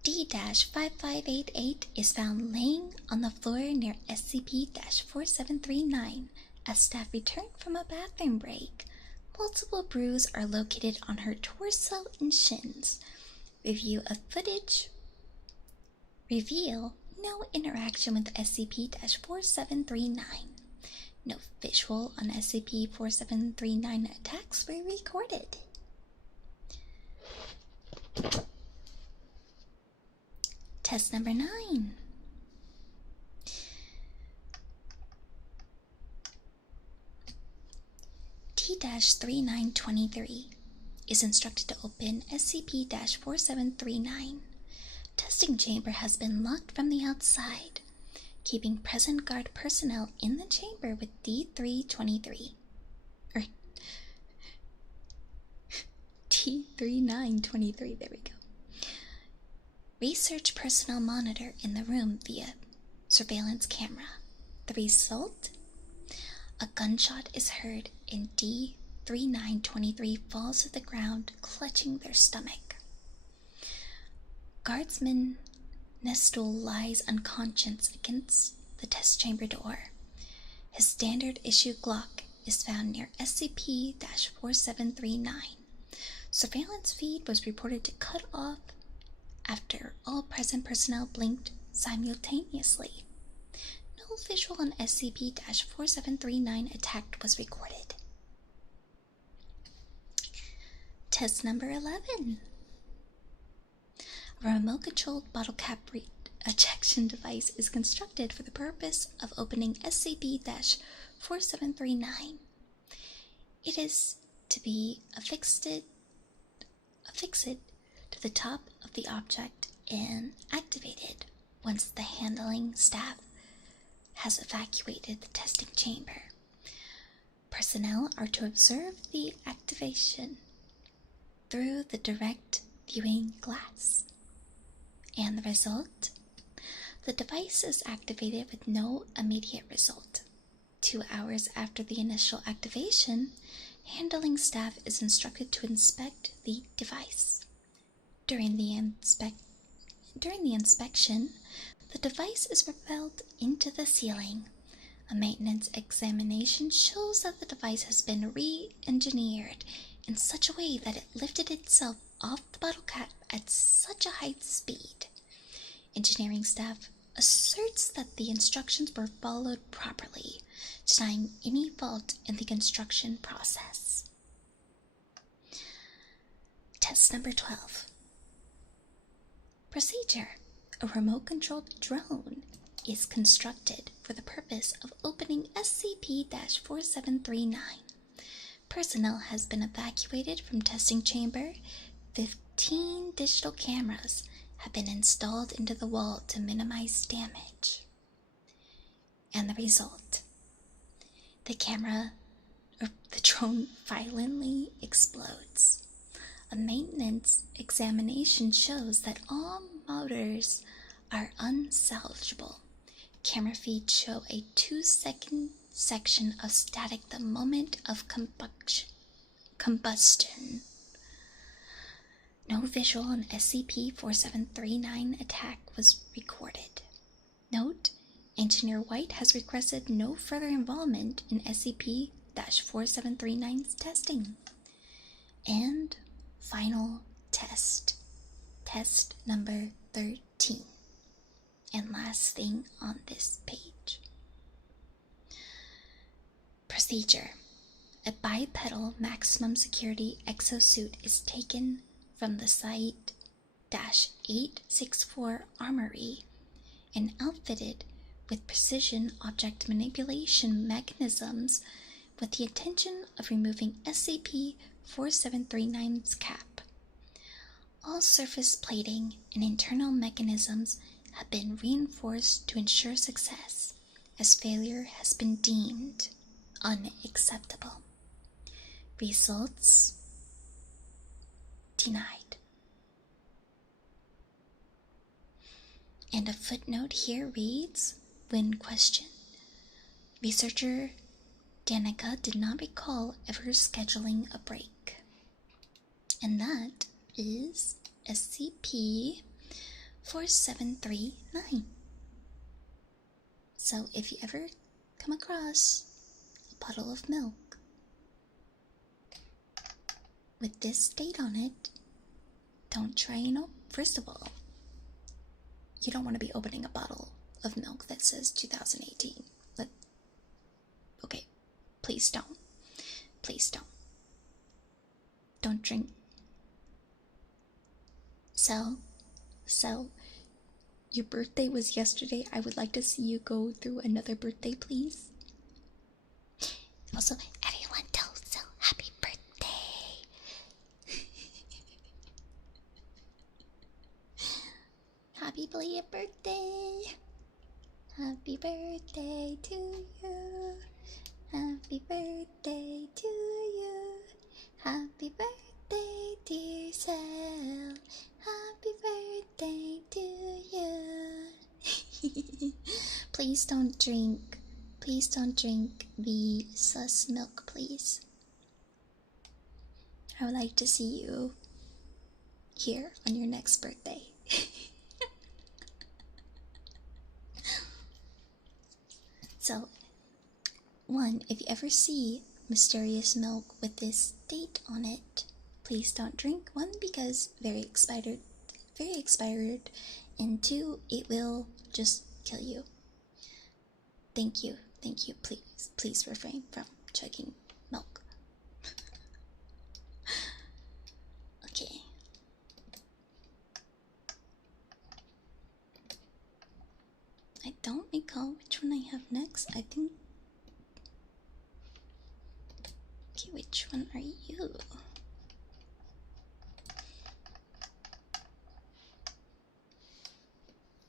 D-5588 is found laying on the floor near SCP-4739 as staff return from a bathroom break. Multiple bruises are located on her torso and shins. Review of footage reveal no interaction with SCP-4739. No visual on SCP-4739 attacks were recorded. Test number 9. T-3923 is instructed to open SCP-4739. Testing chamber has been locked from the outside, keeping present guard personnel in the chamber with D-3923. There we go. Research personnel monitor in the room via surveillance camera. The result? A gunshot is heard and D-3923 falls to the ground, clutching their stomach. Guardsman Nestor lies unconscious against the test chamber door. His standard issue Glock is found near SCP-4739. Surveillance feed was reported to cut off after all present personnel blinked simultaneously. No visual on SCP-4739 attack was recorded. Test number 11. A remote-controlled bottle cap ejection device is constructed for the purpose of opening SCP-4739. It is to be affixed to the top of the object and activated once the handling staff has evacuated the testing chamber. Personnel are to observe the activation through the direct viewing glass. And the result? The device is activated with no immediate result. 2 hours after the initial activation, handling staff is instructed to inspect the device. During the inspection, the device is propelled into the ceiling. A maintenance examination shows that the device has been re-engineered in such a way that it lifted itself off the bottle cap at such a high speed. Engineering staff asserts that the instructions were followed properly, denying any fault in the construction process. Test number 12. Procedure. A remote-controlled drone is constructed for the purpose of opening SCP-4739. Personnel has been evacuated from testing chamber. 15 digital cameras have been installed into the wall to minimize damage. And the result? The drone violently explodes. A maintenance examination shows that all motors are unsalvageable. Camera feeds show a 2-second section of static the moment of combustion. No visual on SCP-4739 attack was recorded. Note: Engineer White has requested no further involvement in SCP-4739's testing. And final test. Test number 13. And last thing on this page. Procedure. A bipedal maximum security exosuit is taken from the Site-864 Armory and outfitted with precision object manipulation mechanisms with the intention of removing SCP-4739's cap. All surface plating and internal mechanisms have been reinforced to ensure success, as failure has been deemed unacceptable. Results denied. And a footnote here reads, when questioned, researcher Danica did not recall ever scheduling a break. And that is SCP-4739. So if you ever come across a bottle of milk with this date on it, don't try, first of all, you don't want to be opening a bottle of milk that says 2018. Okay, please don't. Please don't. Don't drink. Sel, your birthday was yesterday. I would like to see you go through another birthday, please. Also, everyone tell Sel happy birthday. Happy belated birthday. Happy birthday to you. Happy birthday to you. Happy birthday, dear Sel. Happy birthday to you. Please don't drink. Please don't drink the sus milk, please. I would like to see you here on your next birthday. So, 1, if you ever see mysterious milk with this date on it, please don't drink. 1, because very expired very expired, and 2, it will just kill you. Thank you, please refrain from chugging milk. Okay. I don't recall which one I have next. I think. Okay, which one are you?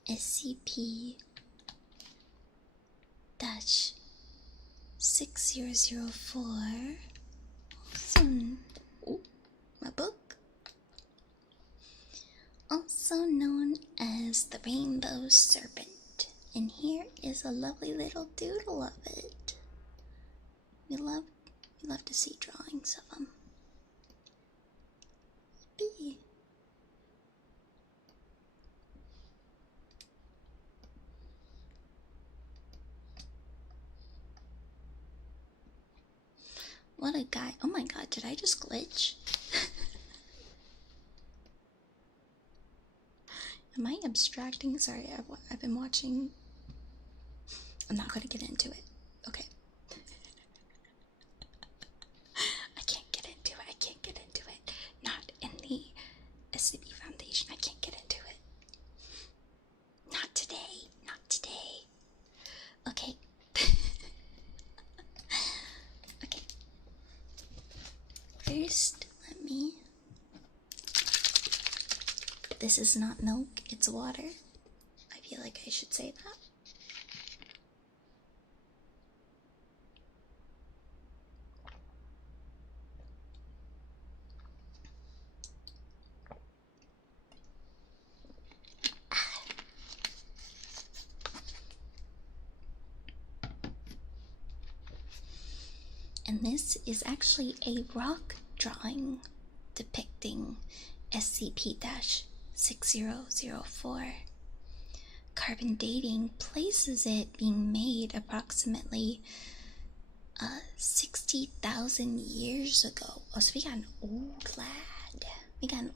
SCP dash 6004. Oh, my book. Also known as the Rainbow Serpent. And here is a lovely little doodle of it. We love to see drawings of them. Yippee. What a guy. Oh my god, did I just glitch? Am I abstracting? Sorry, I've been watching. I'm not gonna get into it. Okay. I can't get into it. Not in the SCP Foundation. I can't get into it. Not today. Okay. Okay. First, let me. This is not milk, it's water. I feel like I should say that. And this is actually a rock drawing depicting SCP-6004. Carbon dating places it being made approximately 60,000 years ago. Oh, so we got an old lad. We got an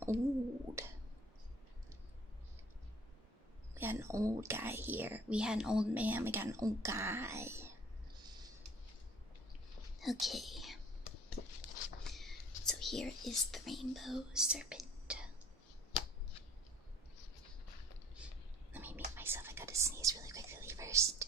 old guy here. We had an old man, we got an old guy. Okay. So here is the Rainbow Serpent. Let me mute myself. I gotta sneeze really quickly first.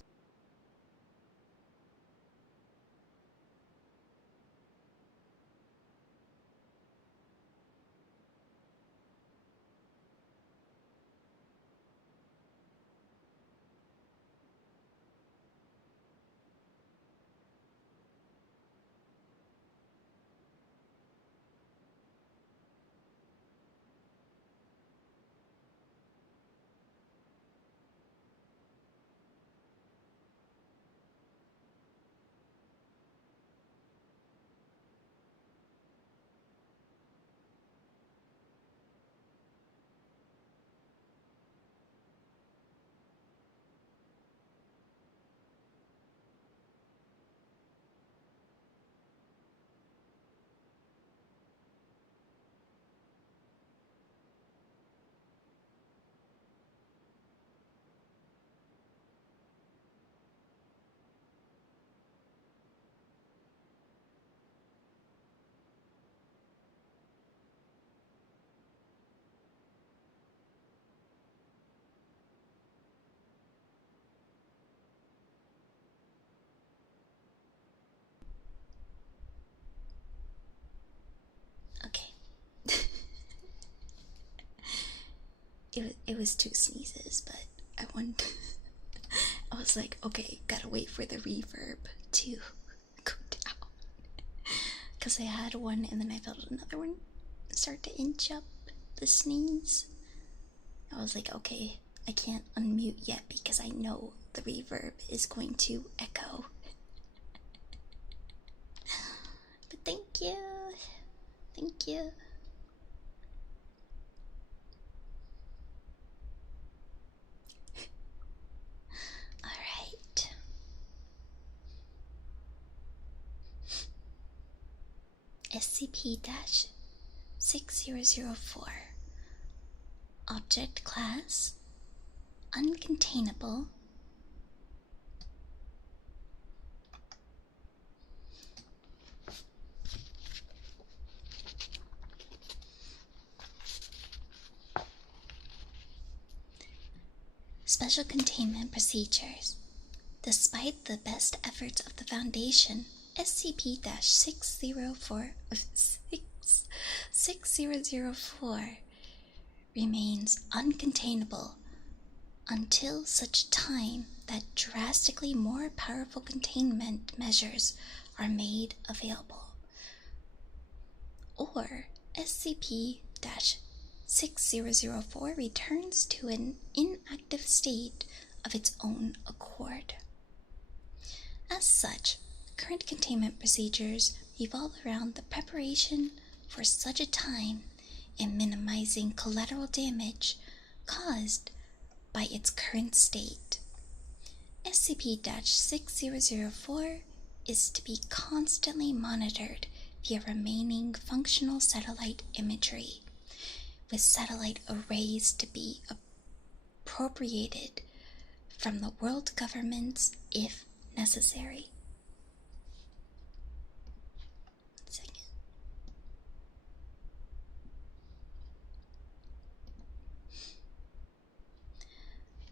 Okay. It was 2 sneezes, but I was like, okay, gotta wait for the reverb to go down. Because I had one and then I felt another one start to inch up the sneeze. I was like, okay, I can't unmute yet because I know the reverb is going to echo. But thank you. Thank you. Alright. SCP-6004. Object class uncontainable. Special containment procedures. Despite the best efforts of the Foundation, SCP-6004 remains uncontainable until such time that drastically more powerful containment measures are made available. Or SCP-6004 returns to an inactive state of its own accord. As such, current containment procedures revolve around the preparation for such a time and minimizing collateral damage caused by its current state. SCP-6004 is to be constantly monitored via remaining functional satellite imagery, with satellite arrays to be appropriated from the world governments if necessary.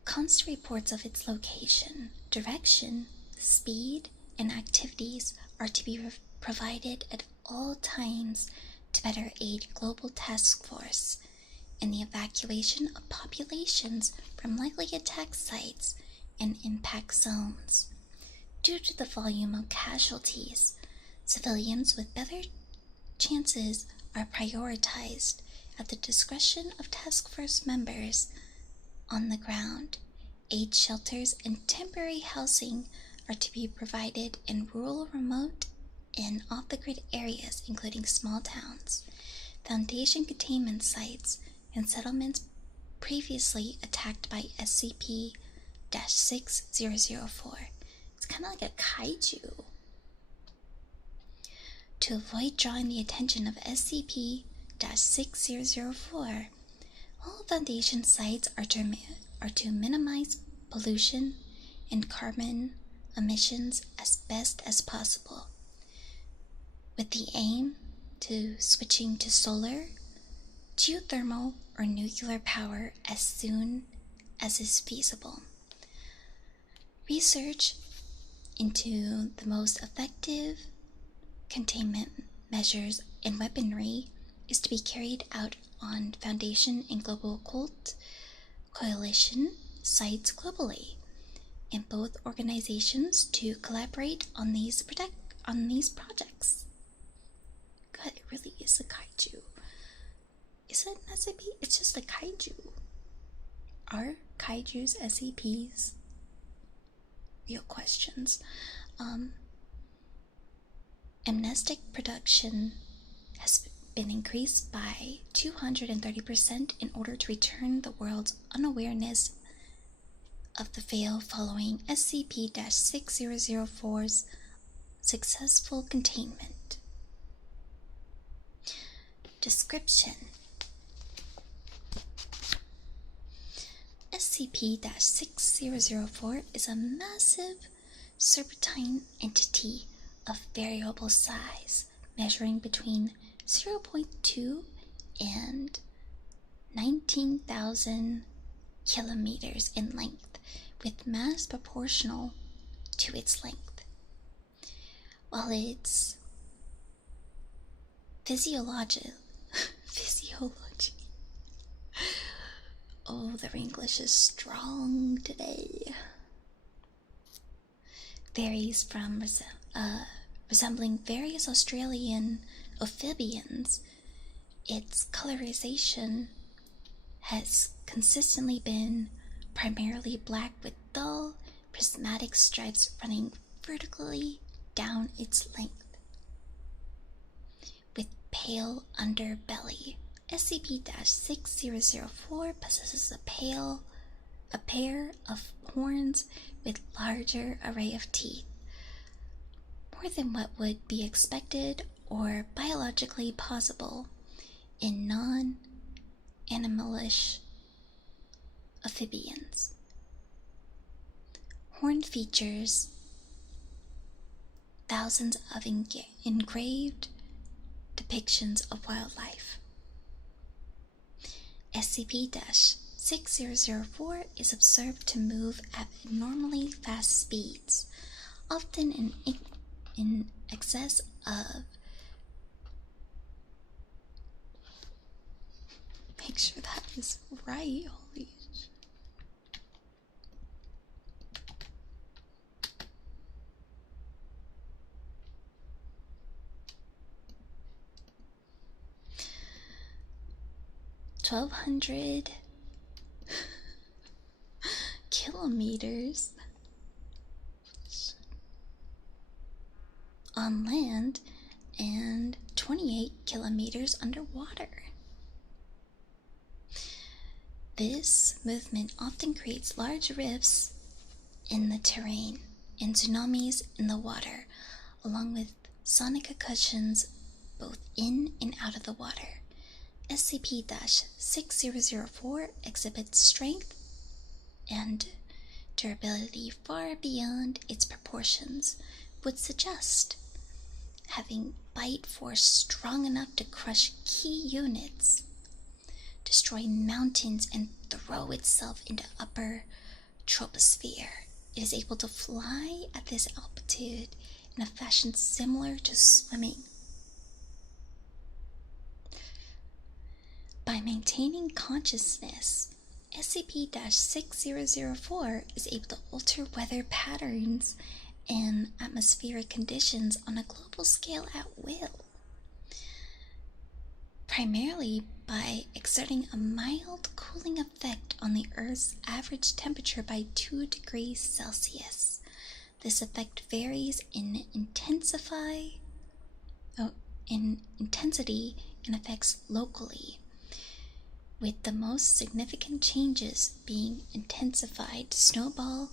Constant reports of its location, direction, speed, and activities are to be provided at all times to better aid Global Task Force in the evacuation of populations from likely attack sites and impact zones. Due to the volume of casualties, civilians with better chances are prioritized at the discretion of task force members. On the ground, aid shelters and temporary housing are to be provided in rural, remote, and off-the-grid areas, including small towns, Foundation containment sites, and settlements previously attacked by SCP-6004. It's kind of like a kaiju. To avoid drawing the attention of SCP-6004, all Foundation sites are to minimize pollution and carbon emissions as best as possible, with the aim to switching to solar, geothermal, or nuclear power as soon as is feasible. Research into the most effective containment measures and weaponry is to be carried out on Foundation and Global Occult Coalition sites globally, and both organizations to collaborate on these projects. God, it really is a kaiju. Is it an SCP? It's just a kaiju. Are kaijus SCPs? Real questions. Amnestic production has been increased by 230% in order to return the world's unawareness of the veil following SCP-6004's successful containment. Description: SCP-6004 is a massive serpentine entity of variable size, measuring between 0.2 and 19,000 kilometers in length, with mass proportional to its length. While its physiology oh, their English is strong today, varies from resembling various Australian amphibians, its colorization has consistently been primarily black with dull, prismatic stripes running vertically down its length. With pale underbelly, SCP-6004 possesses a pair of horns with larger array of teeth, more than what would be expected or biologically possible in non-animalish amphibians. Horn features thousands of engraved depictions of wildlife. SCP-6004 is observed to move at abnormally fast speeds, often in excess of. Make sure that is right. Holy sh. $1,200 kilometers on land and 28 kilometers underwater. This movement often creates large rifts in the terrain and tsunamis in the water, along with sonic concussions both in and out of the water. SCP-6004 exhibits strength and durability far beyond its proportions, would suggest having bite force strong enough to crush key units, destroy mountains, and throw itself into upper troposphere. It is able to fly at this altitude in a fashion similar to swimming. By maintaining consciousness, SCP-6004 is able to alter weather patterns and atmospheric conditions on a global scale at will, primarily by exerting a mild cooling effect on the Earth's average temperature by 2 degrees Celsius. This effect varies in intensity and affects locally, with the most significant changes being intensified snowfall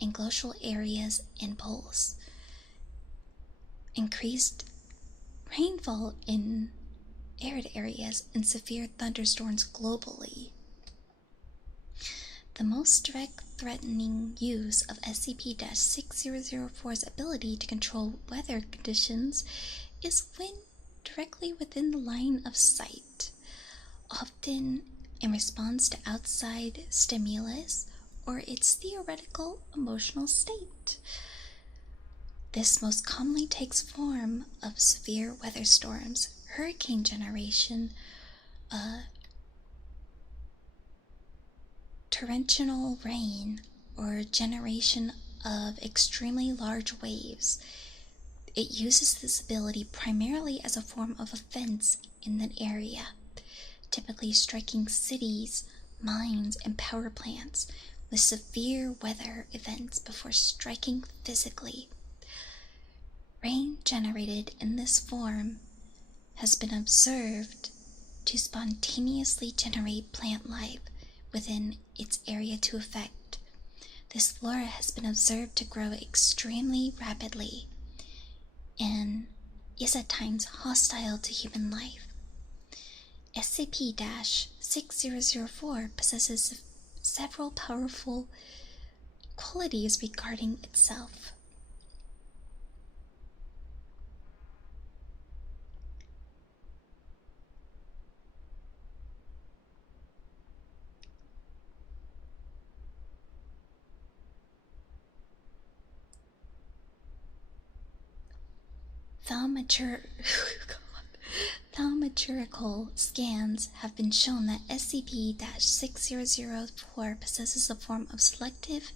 in glacial areas and poles, increased rainfall in arid areas, and severe thunderstorms globally. The most direct threatening use of SCP-6004's ability to control weather conditions is when directly within the line of sight, often in response to outside stimulus or its theoretical emotional state. This most commonly takes form of severe weather storms, hurricane generation, torrential rain, or generation of extremely large waves. It uses this ability primarily as a form of offense in that area, typically striking cities, mines, and power plants with severe weather events before striking physically. Rain generated in this form has been observed to spontaneously generate plant life within its area to affect. This flora has been observed to grow extremely rapidly and is at times hostile to human life. SCP-6004 possesses several powerful qualities regarding itself. Thaumaturgical scans have been shown that SCP-6004 possesses a form of selective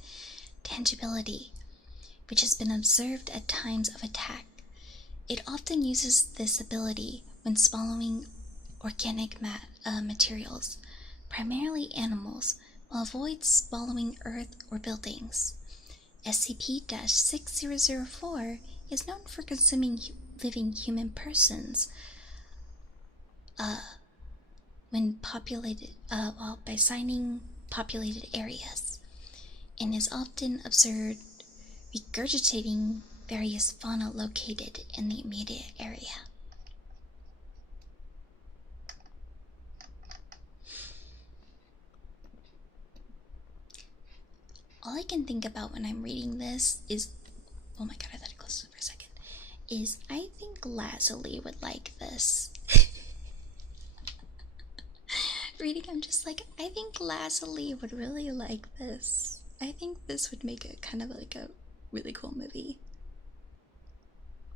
tangibility, which has been observed at times of attack. It often uses this ability when swallowing organic materials, primarily animals, while avoids swallowing earth or buildings. SCP-6004 is known for consuming living human persons while by signing populated areas, and is often observed regurgitating various fauna located in the immediate area. all I can think about when I'm reading this is, oh my god, I thought it closed for a second, is I think Lazuli would like this. Reading, I'm just like, I think Lazuli would really like this. I think this would make it kind of like a really cool movie.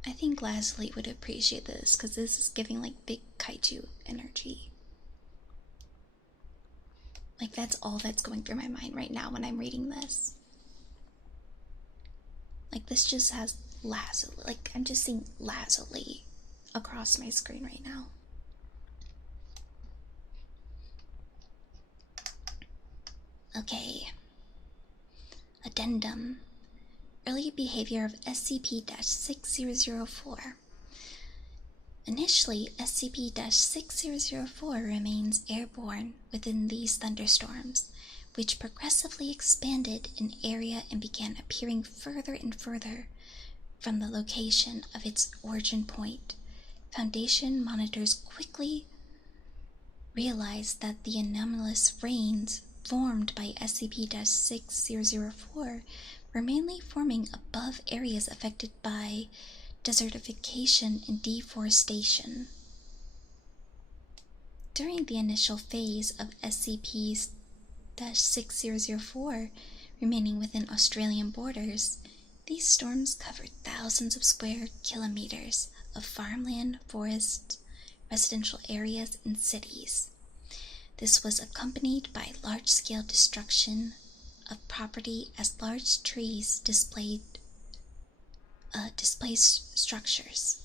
I think Lazuli would appreciate this because this is giving like big kaiju energy. Like, that's all that's going through my mind right now when I'm reading this. Like, this just has Lazuli. Like, I'm just seeing Lazuli across my screen right now. Okay. Addendum. Early behavior of SCP-6004. Initially, SCP-6004 remains airborne within these thunderstorms, which progressively expanded in area and began appearing further and further from the location of its origin point. Foundation monitors quickly realized that the anomalous rains formed by SCP-6004 were mainly forming above areas affected by desertification and deforestation. During the initial phase of SCP-6004 remaining within Australian borders, these storms covered thousands of square kilometers of farmland, forests, residential areas, and cities. This was accompanied by large-scale destruction of property as large trees displaced structures.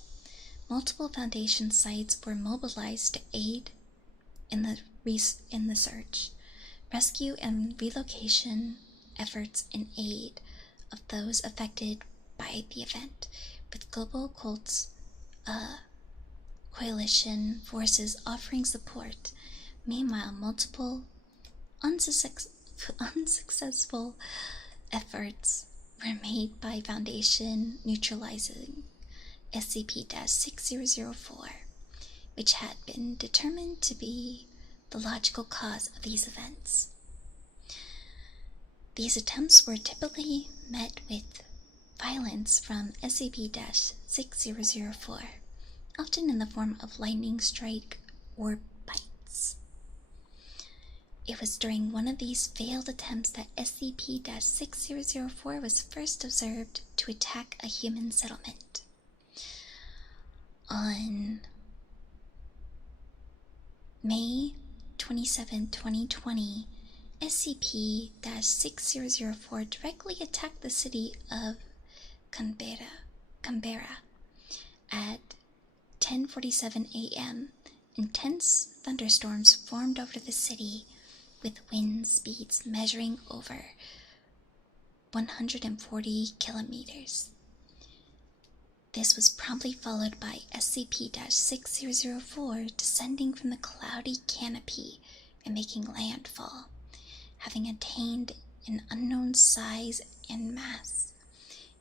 Multiple Foundation sites were mobilized to aid in the search, rescue, and relocation efforts in aid of those affected by the event, with global coalition forces offering support. Meanwhile, multiple unsuccessful efforts were made by Foundation neutralizing SCP-6004, which had been determined to be the logical cause of these events. These attempts were typically met with violence from SCP-6004, often in the form of lightning strike or bites. It was during one of these failed attempts that SCP-6004 was first observed to attack a human settlement. On May 27, 2020, SCP-6004 directly attacked the city of Canberra at 10:47 a.m. Intense thunderstorms formed over the city, with wind speeds measuring over 140 kilometers. This was promptly followed by SCP-6004 descending from the cloudy canopy and making landfall. Having attained an unknown size and mass,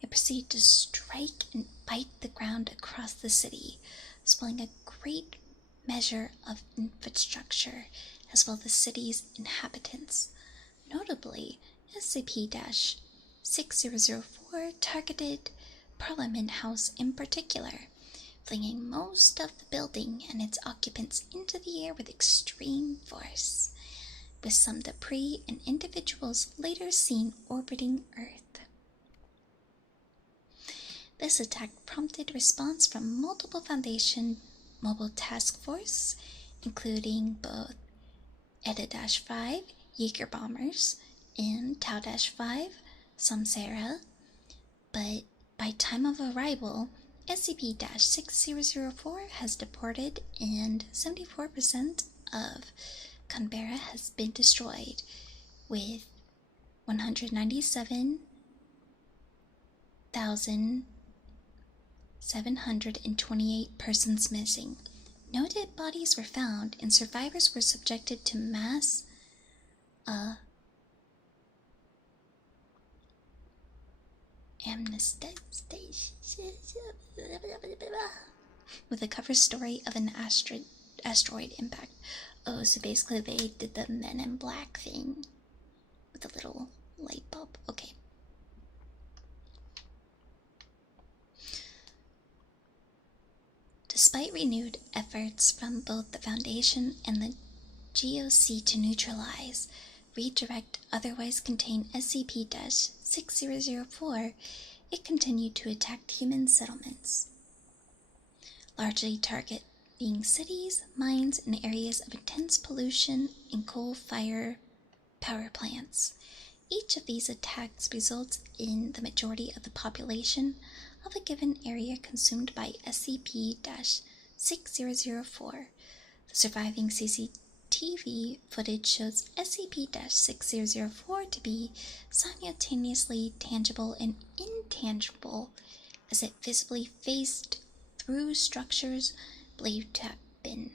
it proceeded to strike and bite the ground across the city, spoiling a great measure of infrastructure as well as the city's inhabitants. Notably, SCP-6004 targeted Parliament House in particular, flinging most of the building and its occupants into the air with extreme force, with some debris and individuals later seen orbiting Earth. This attack prompted response from multiple Foundation mobile task force, including both ETA-5 Jaeger bombers and Tau-5 Samsara, but by time of arrival, SCP-6004 has departed and 74% of Canberra has been destroyed, with 197,728 persons missing. No dead bodies were found, and survivors were subjected to mass amnestation, with a cover story of an asteroid impact. Oh, so basically they did the Men in Black thing with the little Light bulb, okay. Despite renewed efforts from both the Foundation and the GOC to neutralize, redirect, otherwise contain SCP-6004, it continued to attack human settlements, largely targeting cities, mines, and areas of intense pollution and coal-fire power plants. Each of these attacks results in the majority of the population of a given area consumed by SCP-6004. The surviving CCTV footage shows SCP-6004 to be simultaneously tangible and intangible as it visibly phased through structures believed to have been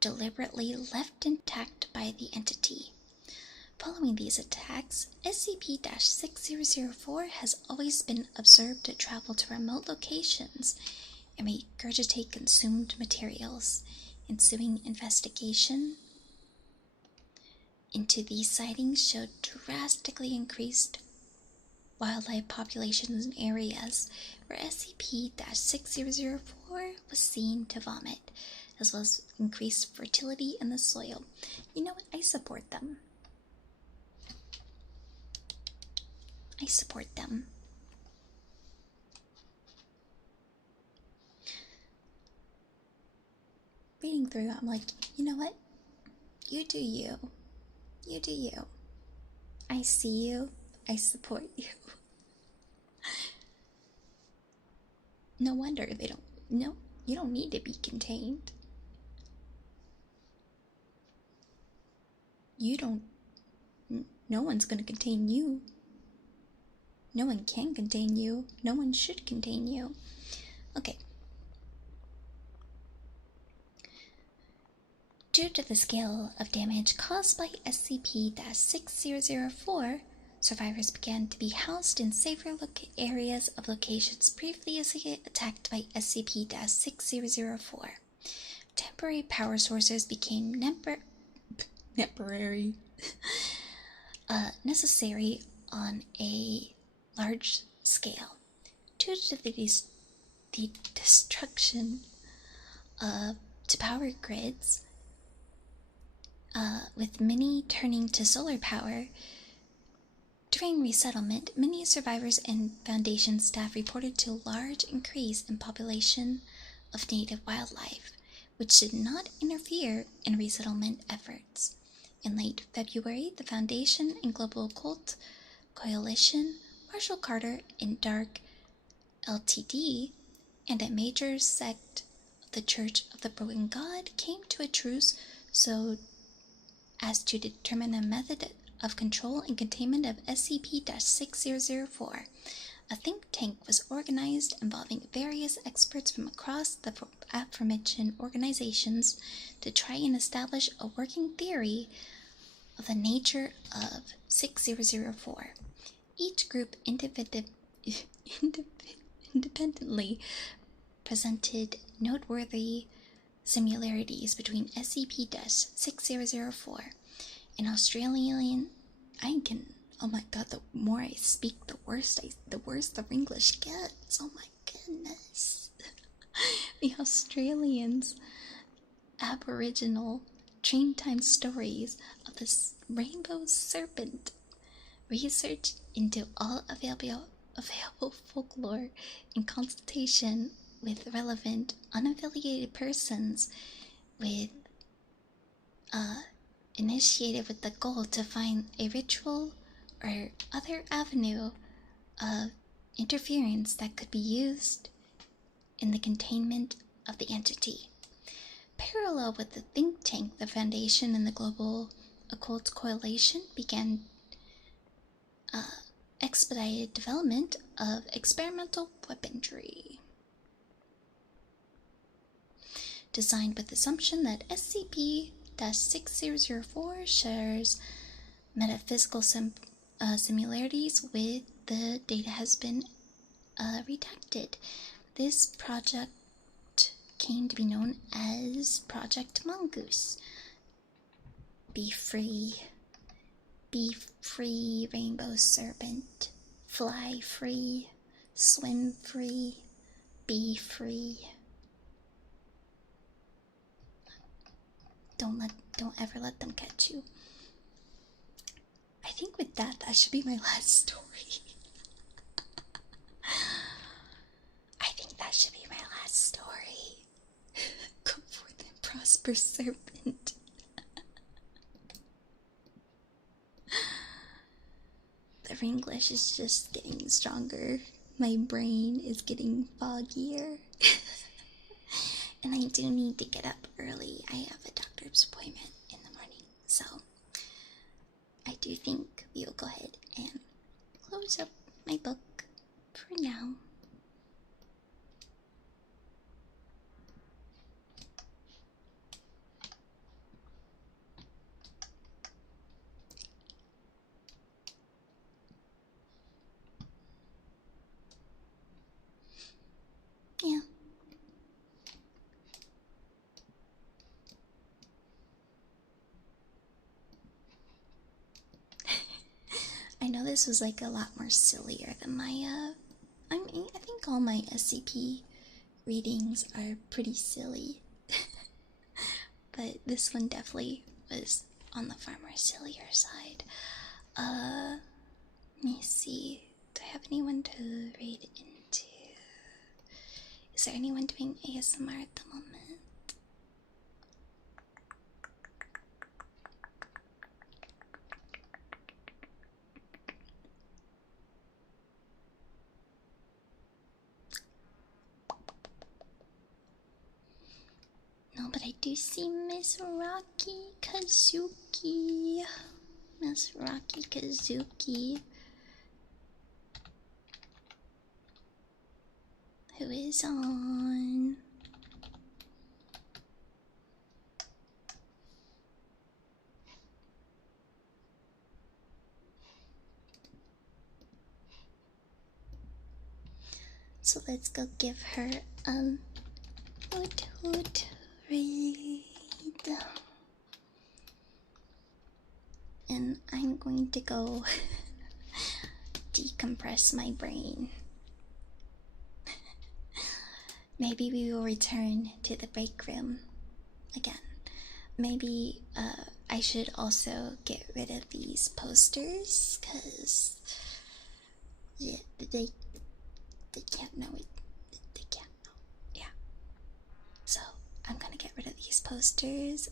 deliberately left intact by the entity. Following these attacks, SCP-6004 has always been observed to travel to remote locations and regurgitate consumed materials. Ensuing investigation into these sightings showed drastically increased wildlife populations in areas where SCP-6004 was seen to vomit, as well as increased fertility in the soil. You know what? I support them. I support them. Reading through, I'm like, you know what? You do you. You do you. I see you. I support you. No wonder they don't. No, you don't need to be contained. You don't. No one's gonna contain you. No one can contain you. No one should contain you. Okay. Due to the scale of damage caused by SCP-6004, survivors began to be housed in safer areas of locations previously attacked by SCP-6004. Temporary power sources became necessary on a large scale. Due to the destruction to power grids, with many turning to solar power. During resettlement, many survivors and Foundation staff reported to a large increase in population of native wildlife, which did not interfere in resettlement efforts. In late February, the Foundation and Global Occult Coalition, Marshall Carter and Dark Ltd., and a major sect of the Church of the Broken God came to a truce so as to determine a method of control and containment of SCP-6004. A think tank was organized involving various experts from across the aforementioned organizations to try and establish a working theory of the nature of 6004. Each group independently presented noteworthy similarities between SCP-6004 and Australian. Oh my god, the more I speak, the worse the English gets. Oh my goodness. The Australians' Aboriginal Dreamtime stories of this rainbow serpent. Research into all available folklore in consultation with relevant unaffiliated persons initiated with the goal to find a ritual or other avenue of interference that could be used in the containment of the entity. Parallel with the think tank, the Foundation and the Global Occult Coalition began expedited development of experimental weaponry, designed with the assumption that SCP-6004 shares metaphysical similarities with the data has been redacted. This project came to be known as Project Mongoose. Be free. Be free, rainbow serpent. Fly free, swim free, be free. Don't ever let them catch you. I think with that should be my last story. I think that should be my last story. Go forth and prosper, serpent. The English is just getting stronger. My brain is getting foggier. And I do need to get up early. I have a doctor's appointment in the morning. So I do think we will go ahead and close up my book for now. Yeah. I know this was like a lot more sillier than my I mean, I think all my SCP readings are pretty silly. But this one definitely was on the far more sillier side. Let me see. Do I have anyone to read into? Is there anyone doing ASMR at the moment? No, but I do see Miss Rocky Kazuki. Miss Rocky Kazuki. Who is on? So let's go give her hoot read. And I'm going to go decompress my brain. Maybe we will return to the break room again. Maybe I should also get rid of these posters, because yeah, they can't know it. They can't know. Yeah. So I'm gonna get rid of these posters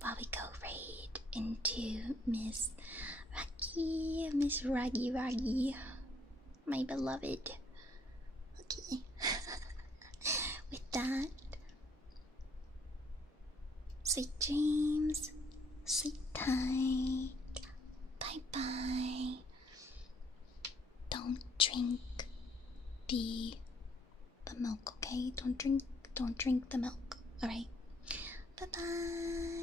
while we go raid into Miss Raggy, my beloved. Okay. With that, sweet dreams, sleep tight, bye bye. Don't drink the milk, okay? Don't drink the milk. All right. Bye bye.